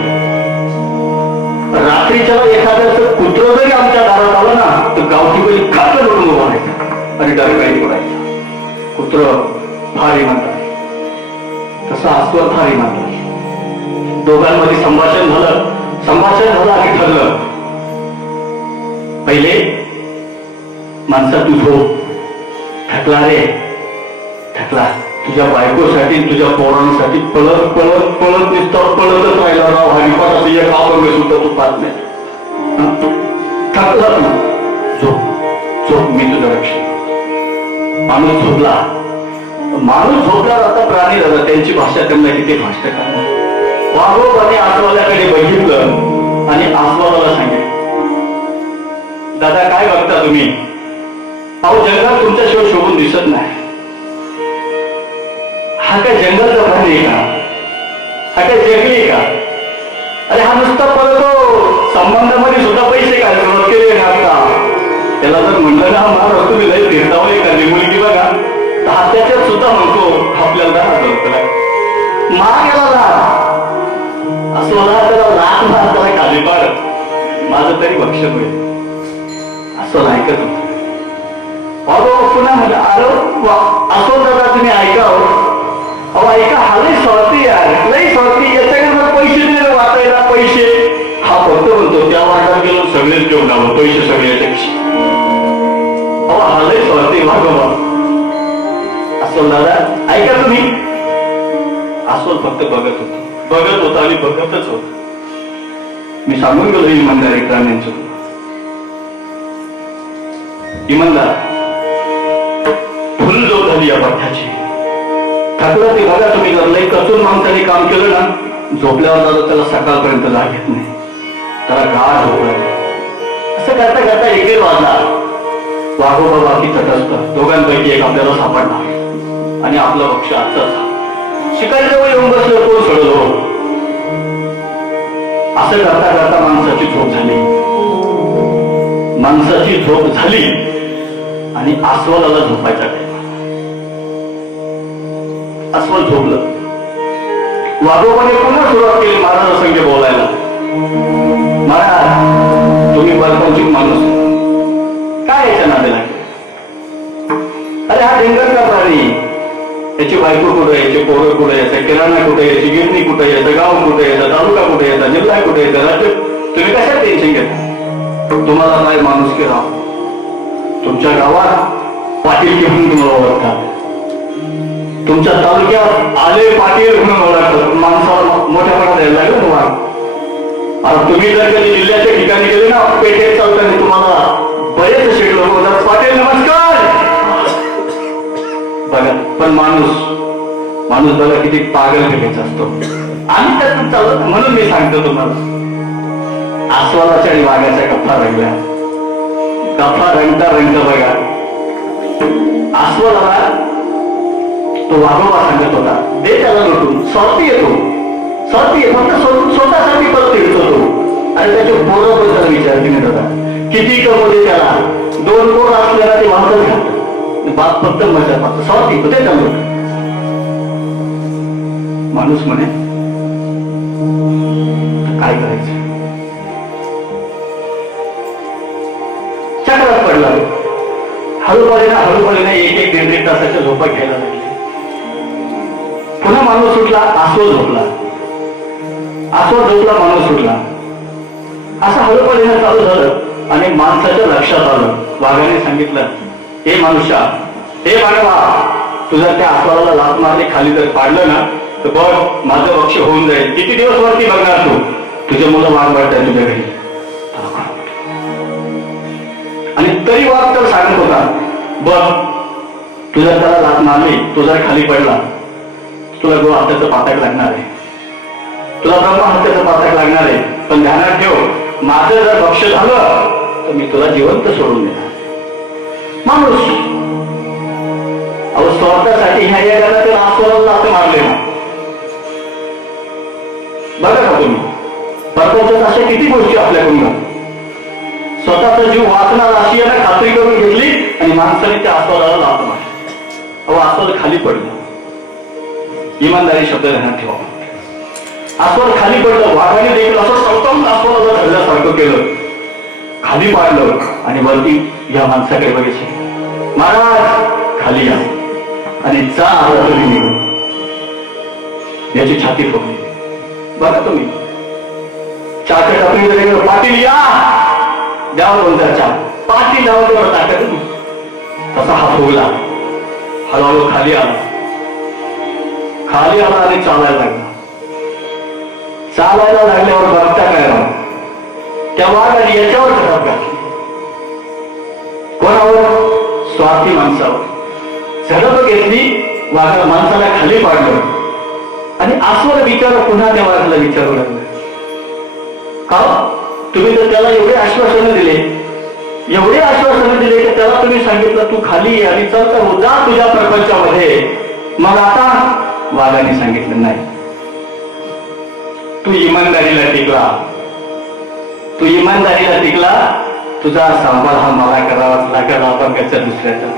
रात्रीच्या एखाद्याचं कुत्र जरी आमच्या दारात आलं ना तर गावठी बैल खातं लढून उभा राहायचा आणि डरकाळी पडायचा. कुत्र फार इमानदार, तसा अस्वल फार इमानदार. दोघांमध्ये संभाषण झालं आणि ठरलं. पहिले माणसा तू झोप. थकला रे, थकला. तुझ्या बायकोसाठी तुझ्या पोरांसाठी पळत पळत पळत नुसतं पळतच राहिला राव. हरिपाठाचं एक आवड सुद्धा तू पाहत नाही. थकला तू, झोप झोप, मी तुझं रक्षण. माणूस झोपला. माणूस झोपला आता प्राणी झाला. त्यांची भाषा त्यांना किती भाष्ट का. वाघोबाने आसवाल्याकडे बघितलं आणि आसवाला सांगितलं, दादा काय बघता तुम्ही? अहो जंगल तुमच्याशिवाय शोभून दिसत नाही. हा काय जंगलचा प्राणी आहे का? हा काय जंगली आहे का? अरे हा नुसता पळतो. संबंधामध्ये सुद्धा पैसे काय सुरुवात केली ना आता. त्याला जर म्हणलं ना महाराज तुम्ही लय फिरताव एखादी मुलगी बघा, तर हा त्याच्यात सुद्धा म्हणतो आपल्याला मार गेला ना असं मला त्याला राग मार त्याला खाली पाड, माझं तरी भक्ष होईल असं ऐकत होत. पुन्हा म्हणलं अरे असो दादा तुम्ही ऐका. अहो ऐका, हा लई स्वार्थी आहे, लई स्वार्थी. याच्याकडे पैसे दिले वाचायला पैसे. हा फक्त म्हणतो त्या वाटात गेलो सगळेच घेऊन आलो पैसे सगळे याच्यापेक्षा. अहो हा लई स्वार्थी भागवा. असो दादा ऐका तुम्ही. असो फक्त बघत होता आणि बघतच होत. मी सांगून गेलो इमानदारी प्राण्यांचं. इमानदार फुल झोप झाली या पठ्याची. थकला ते बघा तुम्ही. जर लई कचून माणसाने काम केलं ना, झोपल्यावर जातो त्याला सकाळपर्यंत जाग येत नाही. त्याला गाढ झोपला. असं करता करता 1 वाजला. वाघोबा बाकी तटस्थ. दोघांपैकी एक आपल्याला सापडणार आणि आपलं पक्ष आजचाच. शिकारीजवळ येऊन बसलं, कोण सोडलो. असं करता करता माणसाची झोप झाली आणि अस्वलाला झोपायचा टाइम. अस्वल झोपलं. वाघोबाने पुन्हा सुरुवात केली महाराजांसंग बोलायला. महाराज तुम्ही परपंचिक माणूस काय याच्या नादेला? अरे हा जंगलचा प्राणी. याची बायको कुठे, याचे पोरं कुठे, याचा किराणा कुठे, याची गिरणी कुठे, याचं गाव कुठे, याचा तालुका कुठे, याचा जिल्हा कुठे, याचा राज्य. तुम्ही कशात टेन्शन घेता? तुम्हाला काय माणूस की राव. तुमच्या गावात पाटील घेऊन तुम्हाला ओळखतात. तुमच्या तालुक्यात आले पाटील म्हणून ओळखतात. माणसाला मोठ्यापणा द्यायला लागलं तुम्हाला. आता तुम्ही जर कधी जिल्ह्याच्या ठिकाणी गेले ना, पेठेत चालताना तुम्हाला बरेच शेठ लोक होतात, पाटील नमस्कार बघा. पण माणूस बघा किती पागल फेकायचा असतो. आम्ही त्यातून चालत. म्हणून मी सांगतो तुम्हाला, अस्वलाच्या आणि वाघाच्या गप्पा रंगल्या. गप्पा रंगता बघा. अस्वलाला तो वाघोबा सांगत होता, दे त्याला लुटून. स्वार्थी येतो, फक्त स्वतःसाठी परत फिरतो तो. आणि त्याचे पोरं पण त्याला विचार केले होता, किती कमवते त्याला. 2 पोरं असल्याला ते वाहतच घालत. बाप फक्त मजा पाहतो. स्वार्थी होते त्या लोक. माणूस म्हणे काय करायचं. चक्रात पडला. हळूपणे 1-1 तासाच्या झोपा घ्यायला लागली. पुन्हा माणूस सुटला. अस्वल झोपला. माणूस सुटला. असं हळूपणे चालू झालं आणि माणसाच्या लक्षात आलं. वाघाने सांगितलं, हे मनुष्या, हे मानवा, तुझ्या त्या अस्वलाला लाथ मारली, खाली जर पाडलं ना तर बघ माझं पक्ष होऊन जाईल. किती दिवस वरती बघणार तू. तुझे मुलं वाघ वाटतात तुझ्या घरी. आणि तरी वाघ तर सांगत होता, बघ तुझ्या त्याला लाथ मारली, तो जर खाली पडला, तुला गो हत्याचं पातक लागणार आहे, तुला ब्रह्म हत्याचं पातक लागणार आहे. पण ध्यानात ठेव, माझं जर पक्ष झालं तर मी तुला जिवंत सोडून देणार. माणूस अहो स्वार्थासाठी ह्या जगाला ते अस्वलाला लाथ मारले ना. बघा ना तुम्ही, परपंचात अशा किती गोष्टी आपल्याकडून. स्वतःचा जीव वाचणार अशी याला खात्री करून घेतली आणि माणसाने त्या अस्वलाला लाथ मारली. अहो अस्वल खाली पडलं. इमानदारी शब्द ध्यानात ठेवा. अस्वल खाली पडलं. वाघाने देखील असं स्वतःहून अस्वलाला धरल्यासारखं केलं, खाली पाडलं आणि वरती या माणसाकडे बघायचे, महाराज खाली या. आणि जा आता तुम्ही निघून. याची छाती फोडली. बघा तुम्ही चहाच्या टपरीमध्ये गेलो, पाटील या द्यावं दोनचा चहा, पाटील द्यावं तेवढं ताकद. तसा हा फुगला, हळूहळू खाली आला आणि चालायला लागला. चालायला लागल्यावर बघता काय राहू त्या वाघाने याच्यावर झडप घातली. कोणावर? स्वार्थी माणसावर झडप घेतली. वाघाला माणसाला खाली पाडलं आणि अस्वर विचार पुन्हा त्या वाघाला विचारू लागलं, का तुम्ही तर त्याला एवढे आश्वासन दिले की त्याला तुम्ही सांगितलं तू खाली ये आणि चल तर जा तुझ्या प्रपंचामध्ये. मग आता? वाघाने सांगितलं नाही, तू इमानदारीला टिकला, तुझा सांभाळ हा मला करावाच लागेल. आपण कसं दुसऱ्याचा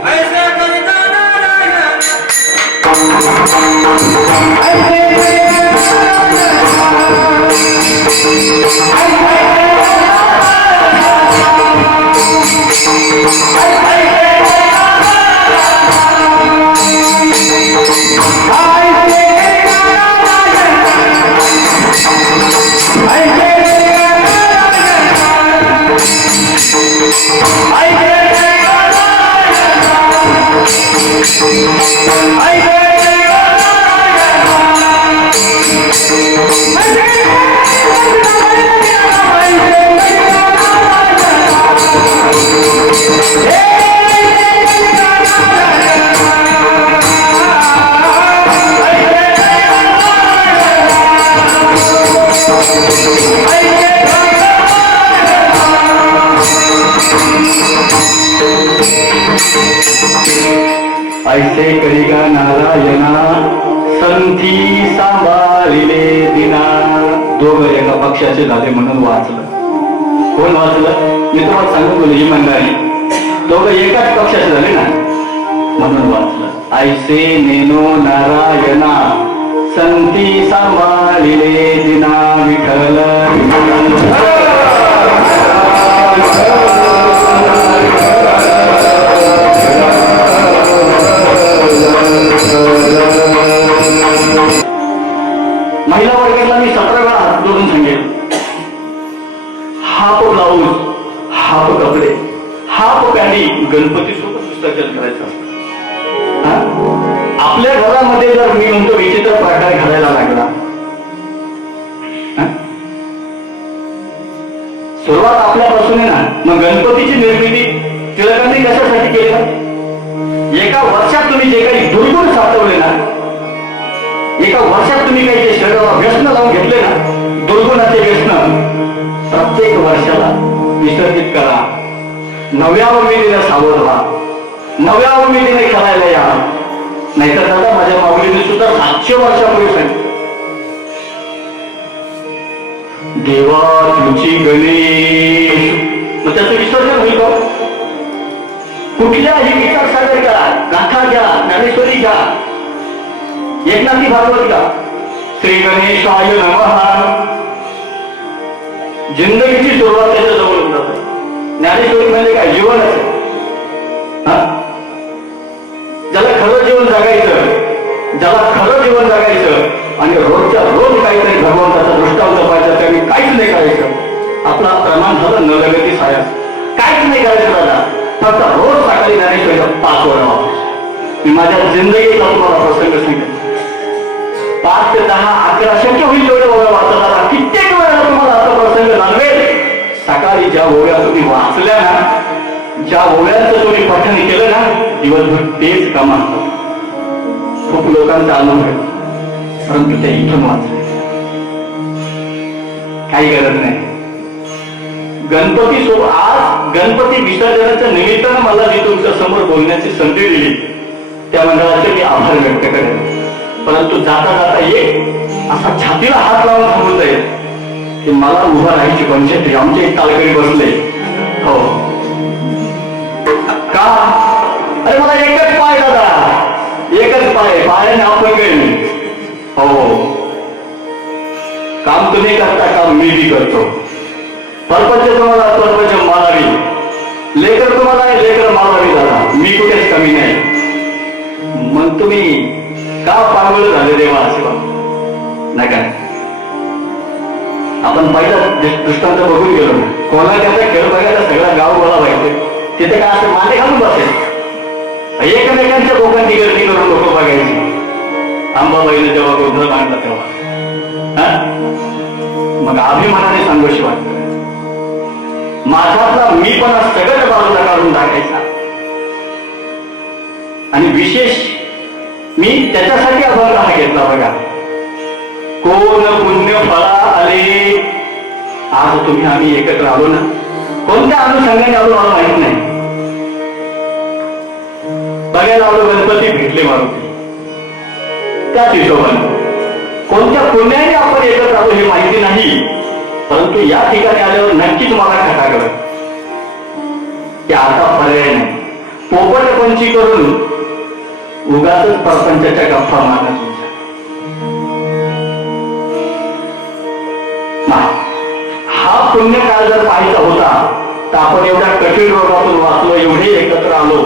ऐसे करिगा नारायणा संधी सांभाळिले दिना. दोघं एका पक्षाचे झाले म्हणून वाचलं. कोण वाचलं? मी तुम्हाला सांगून बोलू, इमानदारी. दोघं एकाच पक्षाचे झाले ना म्हणून वाचलं. ऐसे नेनो नारायणा संधी सांभाळिले दिना विठ्ठल. महिला वर्गाला मी 17 वेळा हात जोडून सांगेल, हाफ ब्लाऊज, हाफ कपडे, हाफ पॅन्टी गणपती सोबत विसर्जन करायचं असतं. आपल्या घरामध्ये जर मी म्हणतो विचित्र प्रकार घालायला लागला, सुरुवात आपल्यापासून आहे ना. मग गणपतीची निर्मिती टिळकांनी कशासाठी केली? एका वर्षात तुम्ही जे काही दुर्गुण साठवले ना, एका वर्षात तुम्ही काही जे शरीराला व्यसन लावून घेतले ना, दुर्गुणाचे व्यसन, प्रत्येक वर्षाला विसर्जित करा. नव्या उमेदीने सावध व्हा, नव्या उमेदीने करायला या. नाहीतर दादा माझ्या माऊलीने सुद्धा 700 वर्षापूर्वी सांगितलं, देवा तुझी गणेश. मग त्याचं विसर्जन होईल का? कुठल्याही विचार सादर करा, गाथा घ्या, ज्ञानेश्वरी घ्या, एकनाथी भागवत घ्या, श्री गणेशाय नमः. जिंदगीची सुरुवात त्याच्या जवळ होऊन जाते. ज्ञानेश्वरी म्हणजे काय? जीवनच आहे. ज्याला खरं जीवन जगायचं आणि रोजच्या रोज काहीतरी भगवंताचा दृष्टांत पाहिजे, त्यांनी काहीच नाही करायचं. आपला प्रमाण झालं न लगती साया, काहीच नाही करायचं दादा. फक्त रोज सकाळी ज्ञानेश्वरीचा 5 वेळा वापरायचा. मी माझ्या जिंदगीचा तुम्हाला प्रसंग सांगितला. 5 ते 10, 11 शक्य होईल एवढे ओव्या वाचताना कित्येक वेळा तुम्हाला असा प्रसंग जाणवेल. सकाळी ज्या ओव्या तुम्ही वाचल्या ना, ज्या ओव्यांचं तुम्ही पठण केलं ना, दिवसभर तेच कामा. खूप लोकांचा अनुभव आहे, परंतु ते इथून वाचले, काही गरज नाही. गणपती सोबत आज गणपती विसर्जनाच्या निमित्तानं मला मी तुमच्या समोर बोलण्याची संधी दिली, त्या मंडळाचे मी आभार व्यक्त करेन. परंतु जाता जाता एक असा छातीला हात लावून सांगून जाईल की मला उभं राहायची पंचायत. आमचे एक तालकडी बसले, हो का? अरे मला एकच पाय दादा, एकच पायाने आपण काही. हो, काम तुम्ही करता, काम मी बी करतो. परपंच तुम्हाला परपंच मारावी, लेकर तुम्हाला लेकर मारावी दादा, मी कुठेच कमी नाही. मग तुम्ही का पागळ झाले देवा असे नका. आपण पहिला दृष्टांत बघून गेलो, कोणा त्याचा खेळ बघायला सगळा गाव गोळा व्हायचे, तिथे काय असं मांडे घालून बसायचे, एकमेकांच्या लोकांची गर्दी करून लोक बघायची. अंबाबाईने जेव्हा गोंधळ मांडला तेव्हा मग अभिमानाने सांगोशी वाटत, माझ्यातला मीपणा सगळ्या बाजूला काढून टाकायचा. आणि विशेष मी त्याच्यासाठी अभंग हा घेतला बघा, कोण पुण्य फळा आले. आज तुम्ही आम्ही एकत्र आलो ना, कोणत्या अनुषंगाने आलो मला माहित नाही. बघायला आलो गणपती भेटले मारुती, त्याच हिशोबाने कोणत्या पुण्याने आपण एकत्र आलो हे माहिती नाही, परंतु या ठिकाणी आल्यावर नक्कीच मला खटाकलं की आता पर्याय नाही. पोपटपंची करून उगाच प्रपंचाच्या गप्पा मारत हा पुण्यकाळ जर पाहायचा होता तर आपण एवढ्या कठीण रोगातून वाचलो, एवढे एकत्र आलो,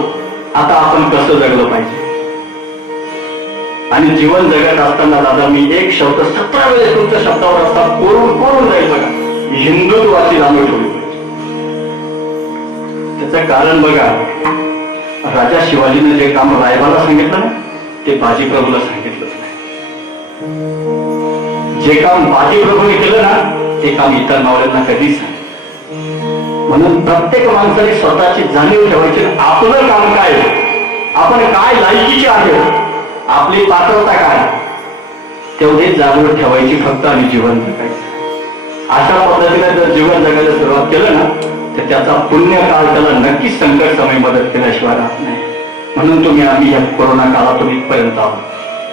आता आपण कसं जगलं पाहिजे. आणि जीवन जगत असताना दादा मी एक शब्द 17 वेळेस तुमच्या शब्दावर असता कोरून जाईल बघा, हिंदुत्वाची लांबी ठेवली पाहिजे. त्याचं कारण बघा, राजा शिवाजीने जे काम रायबाला सांगितलं ना ते बाजीप्रभूला सांगितलंच नाही. जे काम बाजीप्रभूने केलं ना ते काम इतर नवऱ्यांना कधीच नाही. म्हणून प्रत्येक माणसाने स्वतःची जाणीव ठेवायची, आपलं काम काय, आपण काय लायकीचे आहे, आपली पात्रता काय, तेवढे जाणीव ठेवायची फक्त आणि जीवन जगायचं. अशा पद्धतीने जर जीवन जगायला सुरुवात केलं ना तर त्याचा पुण्यकाळ त्याला नक्कीच संकट समय मदत केल्याशिवाय राहत नाही. म्हणून तुम्ही आम्ही या कोरोना काळातून इथपर्यंत आहोत.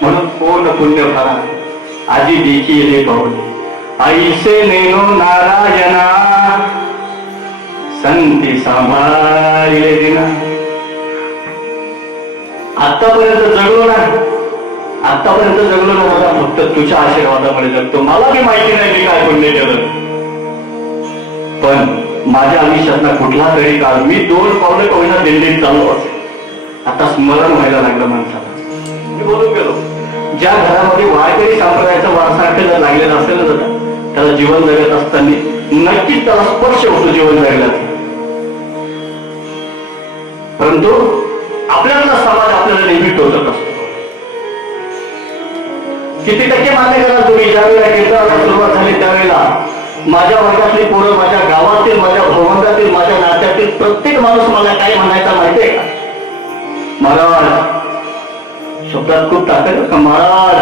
म्हणून कोण पुण्य फळा आजी देखी रे पाहुणे आईसे नेनो नारायणा संती सांभाळले दिना. आतापर्यंत जगलो ना मला फक्त तुझ्या आशीर्वादामुळे जगतो. मला बी माहिती नाही मी काय पुण्य केलं, पण माझ्या आयुष्यातला कुठला तरी काळ मी 2 पावलं कवना दिल्लीत चालू असेल. आता स्मरण व्हायला लागलं माणसाला. मी बोलून गेलो, ज्या घरामध्ये वारकरी संप्रदायाचा वारसा जर लागलेला असेल ना त्याला जीवन जगत असताना नक्कीच त्याला स्पर्श होतो जीवन जगल्याचा. परंतु आपल्याला समाज आपल्याला नेहमी टोचत असतो. किती टक्के मान्य करा तुम्ही, ज्यावेळेला कीर्तनाला सुरुवात झाली त्यावेळेला माझ्या वर्गातली पोरं, माझ्या गावातील, माझ्या भवंतातील, माझ्या नात्यातील प्रत्येक माणूस मला काय म्हणायचा माहितीये का, महाराज, शब्दात खूप ताकद का महाराज,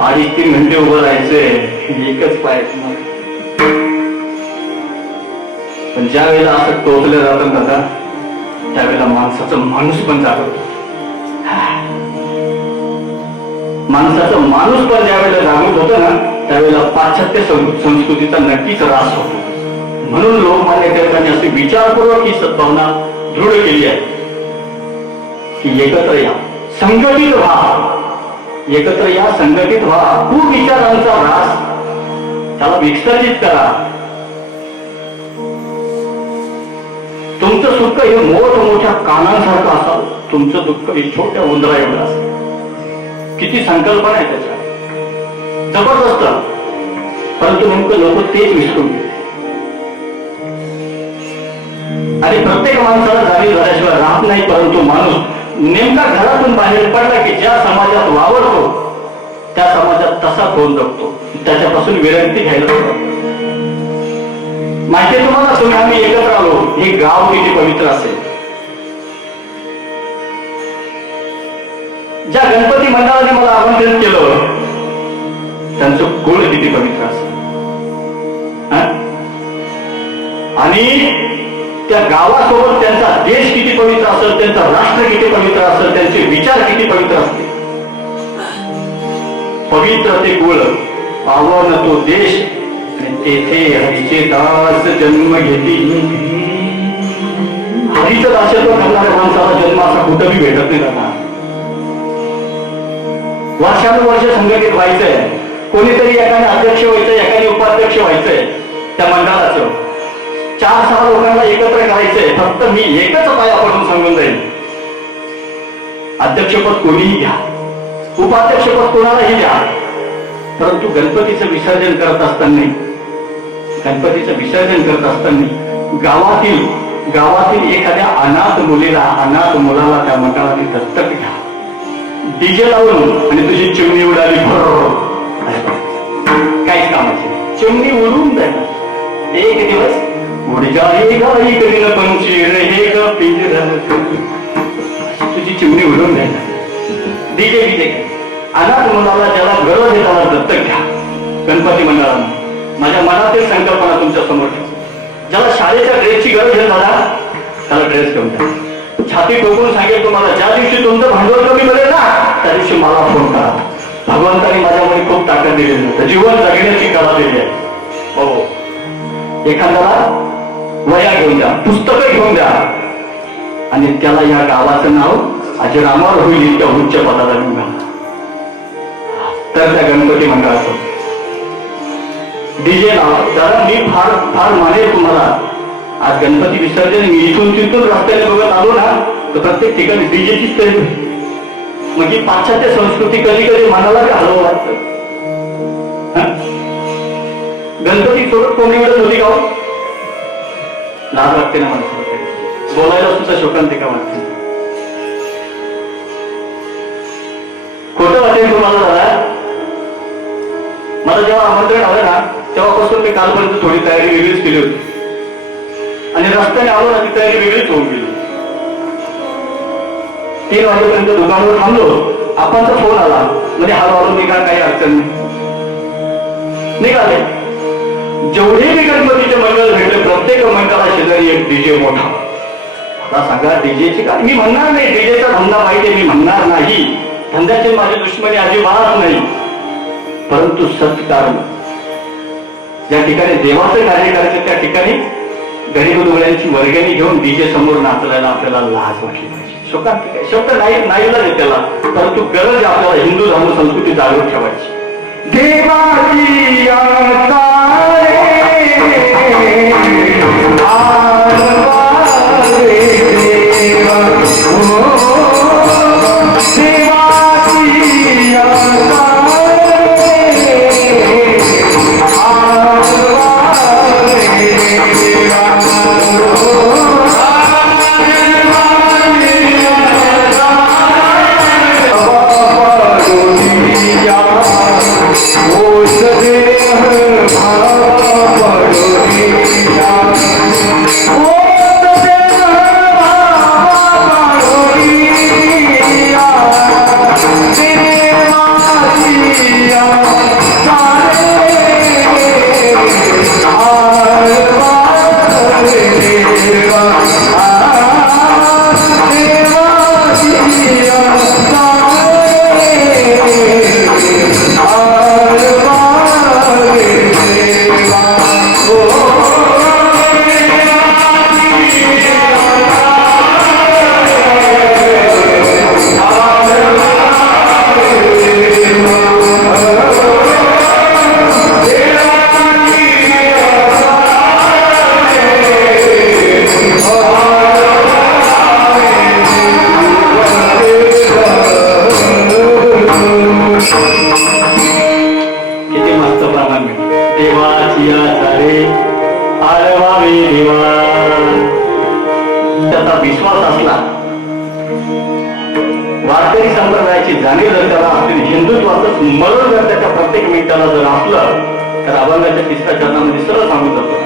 2.5-3 घंटे उभं राहायचे एकच पाय. पण ज्या वेळेला असं टोचलं जातं दादा त्यावेळेला माणसाचं माणूस पण जागत, माणसाचं माणूस पण ज्या वेळेला जागृत होतं ना त्यावेळेला पाश्चात्य संस्कृतीचा नक्कीच ऱ्हास होतो. म्हणून लोकमान्य टिळकांनी अशी विचारपूर्वक ही सद्भावना दृढ केली आहे की एकत्र या, संघटित व्हा, एकत्र या, संघटित व्हा. कुविचारांचा ऱ्हास त्याला विकसित करा. तुमचं सुख हे मोठमोठ्या कानांसारखं असावं, तुमचं दुःख हे छोट्या उंदरा एवढं असावं. किती संकल्पना आहे त्याच्या, जबरदस्त. परंतु नेमकं लोक तेच विसरून गेले. आणि प्रत्येक माणसाला जाणीव झाल्याशिवाय राहत नाही. परंतु माणूस नेमका घरातून बाहेर पडला की ज्या समाजात वावरतो त्या समाजात तसा होऊन जगतो, त्याच्यापासून विरक्ती घ्यायला सुरुवात. माहिती तुम्हाला, तुम्ही आम्ही एकत्र आलो, हे गाव किती पवित्र असेल. ज्या गणपती मंडळाने मला आमंत्रित केलं त्यांचं कुळ किती पवित्र असेल. आणि त्या गावासोबत त्यांचा देश किती पवित्र असेल, त्यांचा राष्ट्र किती पवित्र असेल, त्यांचे विचार किती पवित्र असतील. पवित्र ते कुळ, पावन तो देश, तेथे हरीचे दास जन्म घेती. हरीचं दासत्व करणाऱ्या माणसाला जन्म असा कुठंही भेटत नाही त्यांना. वर्षानुवर्ष संघटित व्हायचंय, कोणीतरी एकाने अध्यक्ष व्हायचंय, एकाने उपाध्यक्ष व्हायचंय त्या मंडळाचं. 4-6 लोकांना एकत्र करायचंय. फक्त मी एकच पाया पडून सांगून जाईल, अध्यक्षपद कोणीही घ्या, उपाध्यक्षपद कोणालाही द्या, परंतु गणपतीचं विसर्जन करत असताना गावातील एखाद्या अनाथ मुलाला त्या मंडळाने दत्तक घ्या, डीजे लावून आणि तुझी चिमणी उडाली काहीच कामाची चिमणी उडून जाईल. एक दिवस उड जाई गाई करीन पंची रे ग पिंजरा तुझी चिमणी उडून जाईल. डीजे अनाथ मुलाला ज्याला गरज आहे त्याला दत्तक घ्या. गणपती मंडळाने माझ्या मनातील संकल्पना तुमच्या समोर ठेव. ज्याला शाळेच्या ड्रेसची गरज आहे दादा त्याला ड्रेस घेऊन द्या. छाती टोकून सांगेल तुम्हाला, ज्या दिवशी तुमचं भांडवल कमी मिळेल ना त्या दिवशी मला फोन करा. भगवंताने माझ्यामध्ये खूप ताकद दिलेली आहे, जीवन जगण्याची कला दिली आहे. हो, एखाद्याला वया घेऊन द्या, पुस्तकं घेऊन द्या आणि त्याला या गावाचं नाव अजरामर होईल इतक्या उच्च पदाला घेऊन घाला. तर त्या गणपती मंडळाचं डीजे लावा. कारण मी फार मानेल तुम्हाला. आज गणपती विसर्जन मी इथून तिथून रस्त्याने बघत आलो ना तर प्रत्येक ठिकाणी डीजेचीच तरी मग ही पाश्चात्य संस्कृती कधी कधी मनाला हलवं वाटतं. गणपती सोबत कोणी मिळत होती का? लाज वाटते ना माणसाला, बोलायला सुद्धा शोकांतिका वाटते. खोटं वाटेल तुम्हाला दादा, मला जेव्हा आमंत्रण आलं ना तेव्हापासून मी कालपर्यंत थोडी तयारी वेगळीच केली होती आणि रस्त्याने आलो ना ती तयारी वेगळीच होऊन गेली. 3 वाजेपर्यंत दुकानावर थांबलो, आपांचा फोन आला म्हणजे हळूहळू निघा, काही अडचण नाही. निघाले. जेवढे मी गणपतीचे मंडळ भेटले प्रत्येक मंडळा शेजारी एक डीजे मोठा. आता सांगा डीजेची काय, मी म्हणणार नाही डीजेचा धंदा माहिती आहे, मी म्हणणार नाही, धंद्याची माझी दुश्मनी अजिबात नाही, परंतु सत्कारण ज्या ठिकाणी देवाचं कार्य करायचं त्या ठिकाणी गरीब दुबळ्यांची वर्गणी घेऊन डीजे समोर नाचल्याला आपल्याला लाज वाटली पाहिजे. शब्द नाही नाही त्याला, परंतु गरज आपल्याला हिंदू धर्म संस्कृती जागृत ठेवायची. देवाची त्याचा विश्वास असला, वारकरी संप्रदायाची जाणीव जर त्याला असली, हिंदुत्वाचं स्मरण जर त्याच्या प्रत्येक मिनिटाला जर असलं तर अभंगाच्या 3ऱ्या चरणामध्ये सरळ सांगू जातो,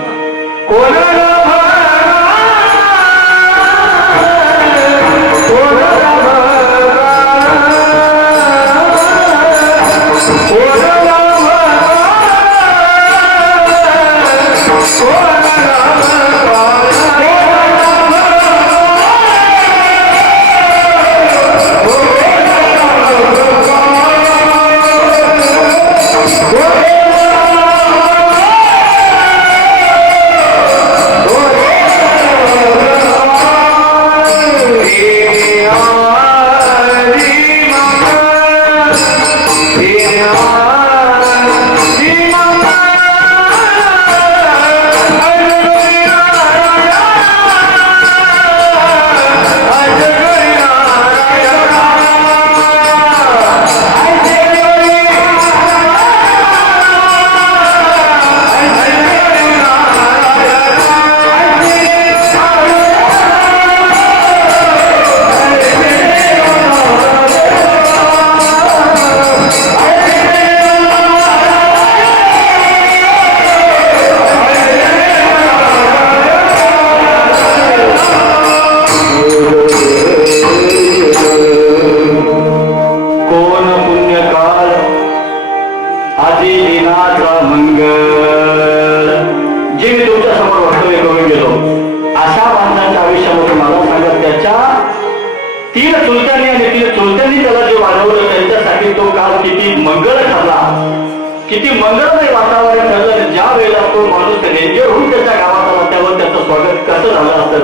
किती मंगळमय वातावरण ठरलं. ज्या वेळेला तो माणूस रेंजर होऊन त्याच्या गावात आला त्यावर त्याचं स्वागत कसं झालं असेल.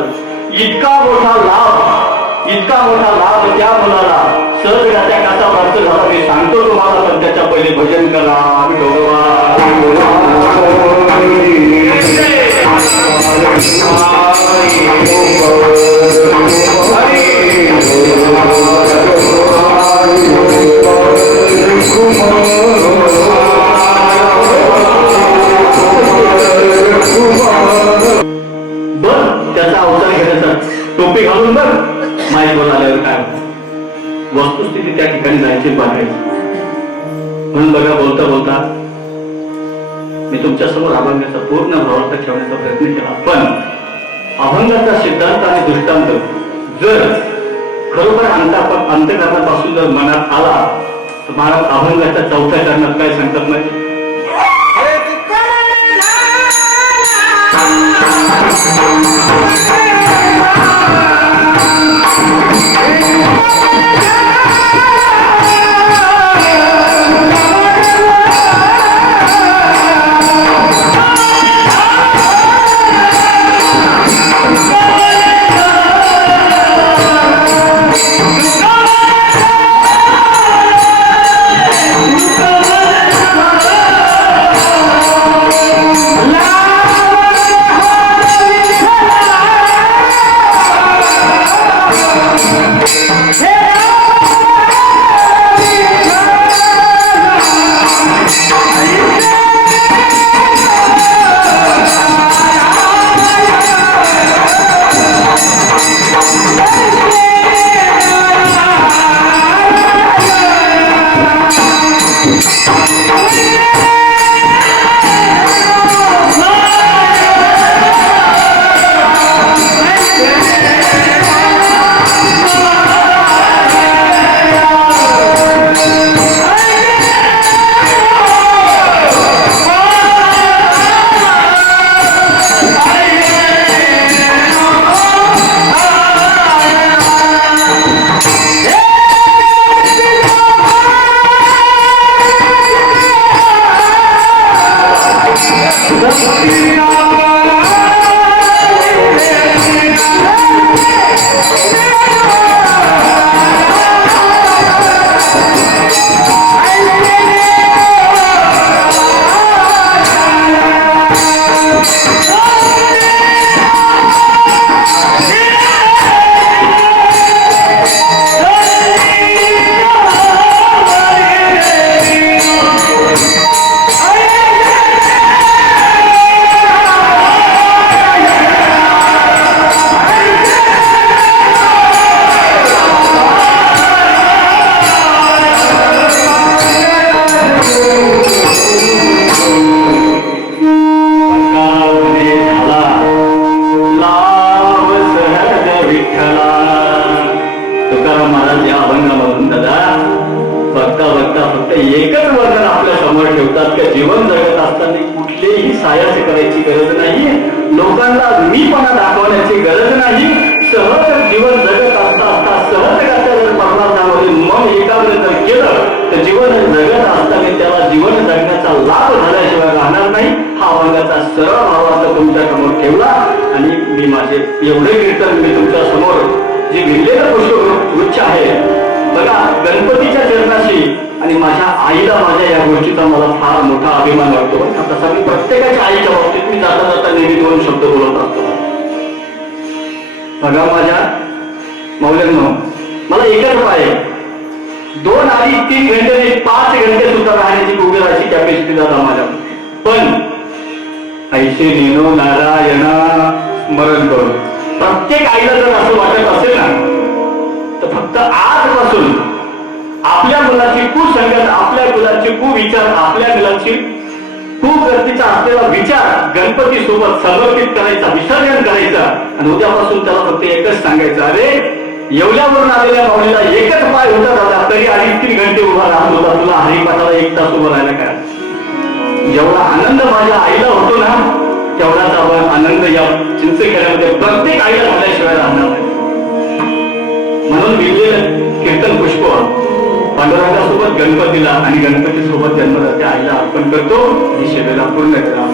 इतका मोठा लाभ त्या मुलाला सहजगात्या कसा प्राप्त झाला मी सांगतो तुम्हाला. पण त्याच्या पहिले भजन करा. त्याचा अवसर घेण्याचा टोपी घालून बघ माहीत आल्यावर काय वस्तुस्थिती त्या ठिकाणी जायची बघायची. म्हणून बघा बोलता बोलता मी तुमच्या समोर अभंगाचा पूर्ण भावार्थ ठेवण्याचा प्रयत्न केला. पण अभंगाचा सिद्धांत आणि दृष्टांत जर खरोखर अंतकरणापासून जर मनात आला तर महाराज अभंगाच्या चौथ्या चरणात काय सांगतात माहिती. एवढे कीर्तन मी तुमच्या समोर जे लिहिलेलं पुष्पगुच्छ आहे बघा गणपतीच्या चरणाशी आणि माझ्या आईला माझ्या या गोष्टीचा मला फार मोठा अभिमान वाटतो. तसा मी प्रत्येकाच्या आईच्या बाबतीत मी जाता जाता नेहमी दोन शब्द बोलत असतो. बघा माझ्या मौल्यांनो मला एकच पाय 2 आणि 3 घंटे 5 घंटे सुद्धा राहण्याची उभेराची कॅपॅसिटी जाता माझ्या. पण ऐसे नेनो नारायणा स्मरण करून प्रत्येक आईला जर असं वाटत असेल ना तर फक्त आजपासून आपल्या मुलाची कुसंगत आपल्या मुलाची कुविचार आपल्या मुलाची कुगतीचा असलेला विचार गणपती सोबत समर्पित करायचा विसर्जन करायचा आणि उद्यापासून त्याला फक्त एकच सांगायचं अरे येवल्यावरून आलेल्या माऊलीला एकच पाय होता दादा तरी 2.5-3 घंटे उभा राहत होता तुला हरिपाठाला 1 तास उभं राहायला काय. जेवढा आनंद माझ्या आईला होतो ना तेवढाच आपण आनंद या चिंचखेड्यामध्ये प्रत्येक आईला झाल्याशिवाय राहणार नाही. म्हणून लिहिलेलं कीर्तन पुष्प पांडुरंगासोबत गणपतीला आणि गणपती सोबत जन्मदात्या आईला अर्पण करतो. ही सेवेला पूर्ण करा.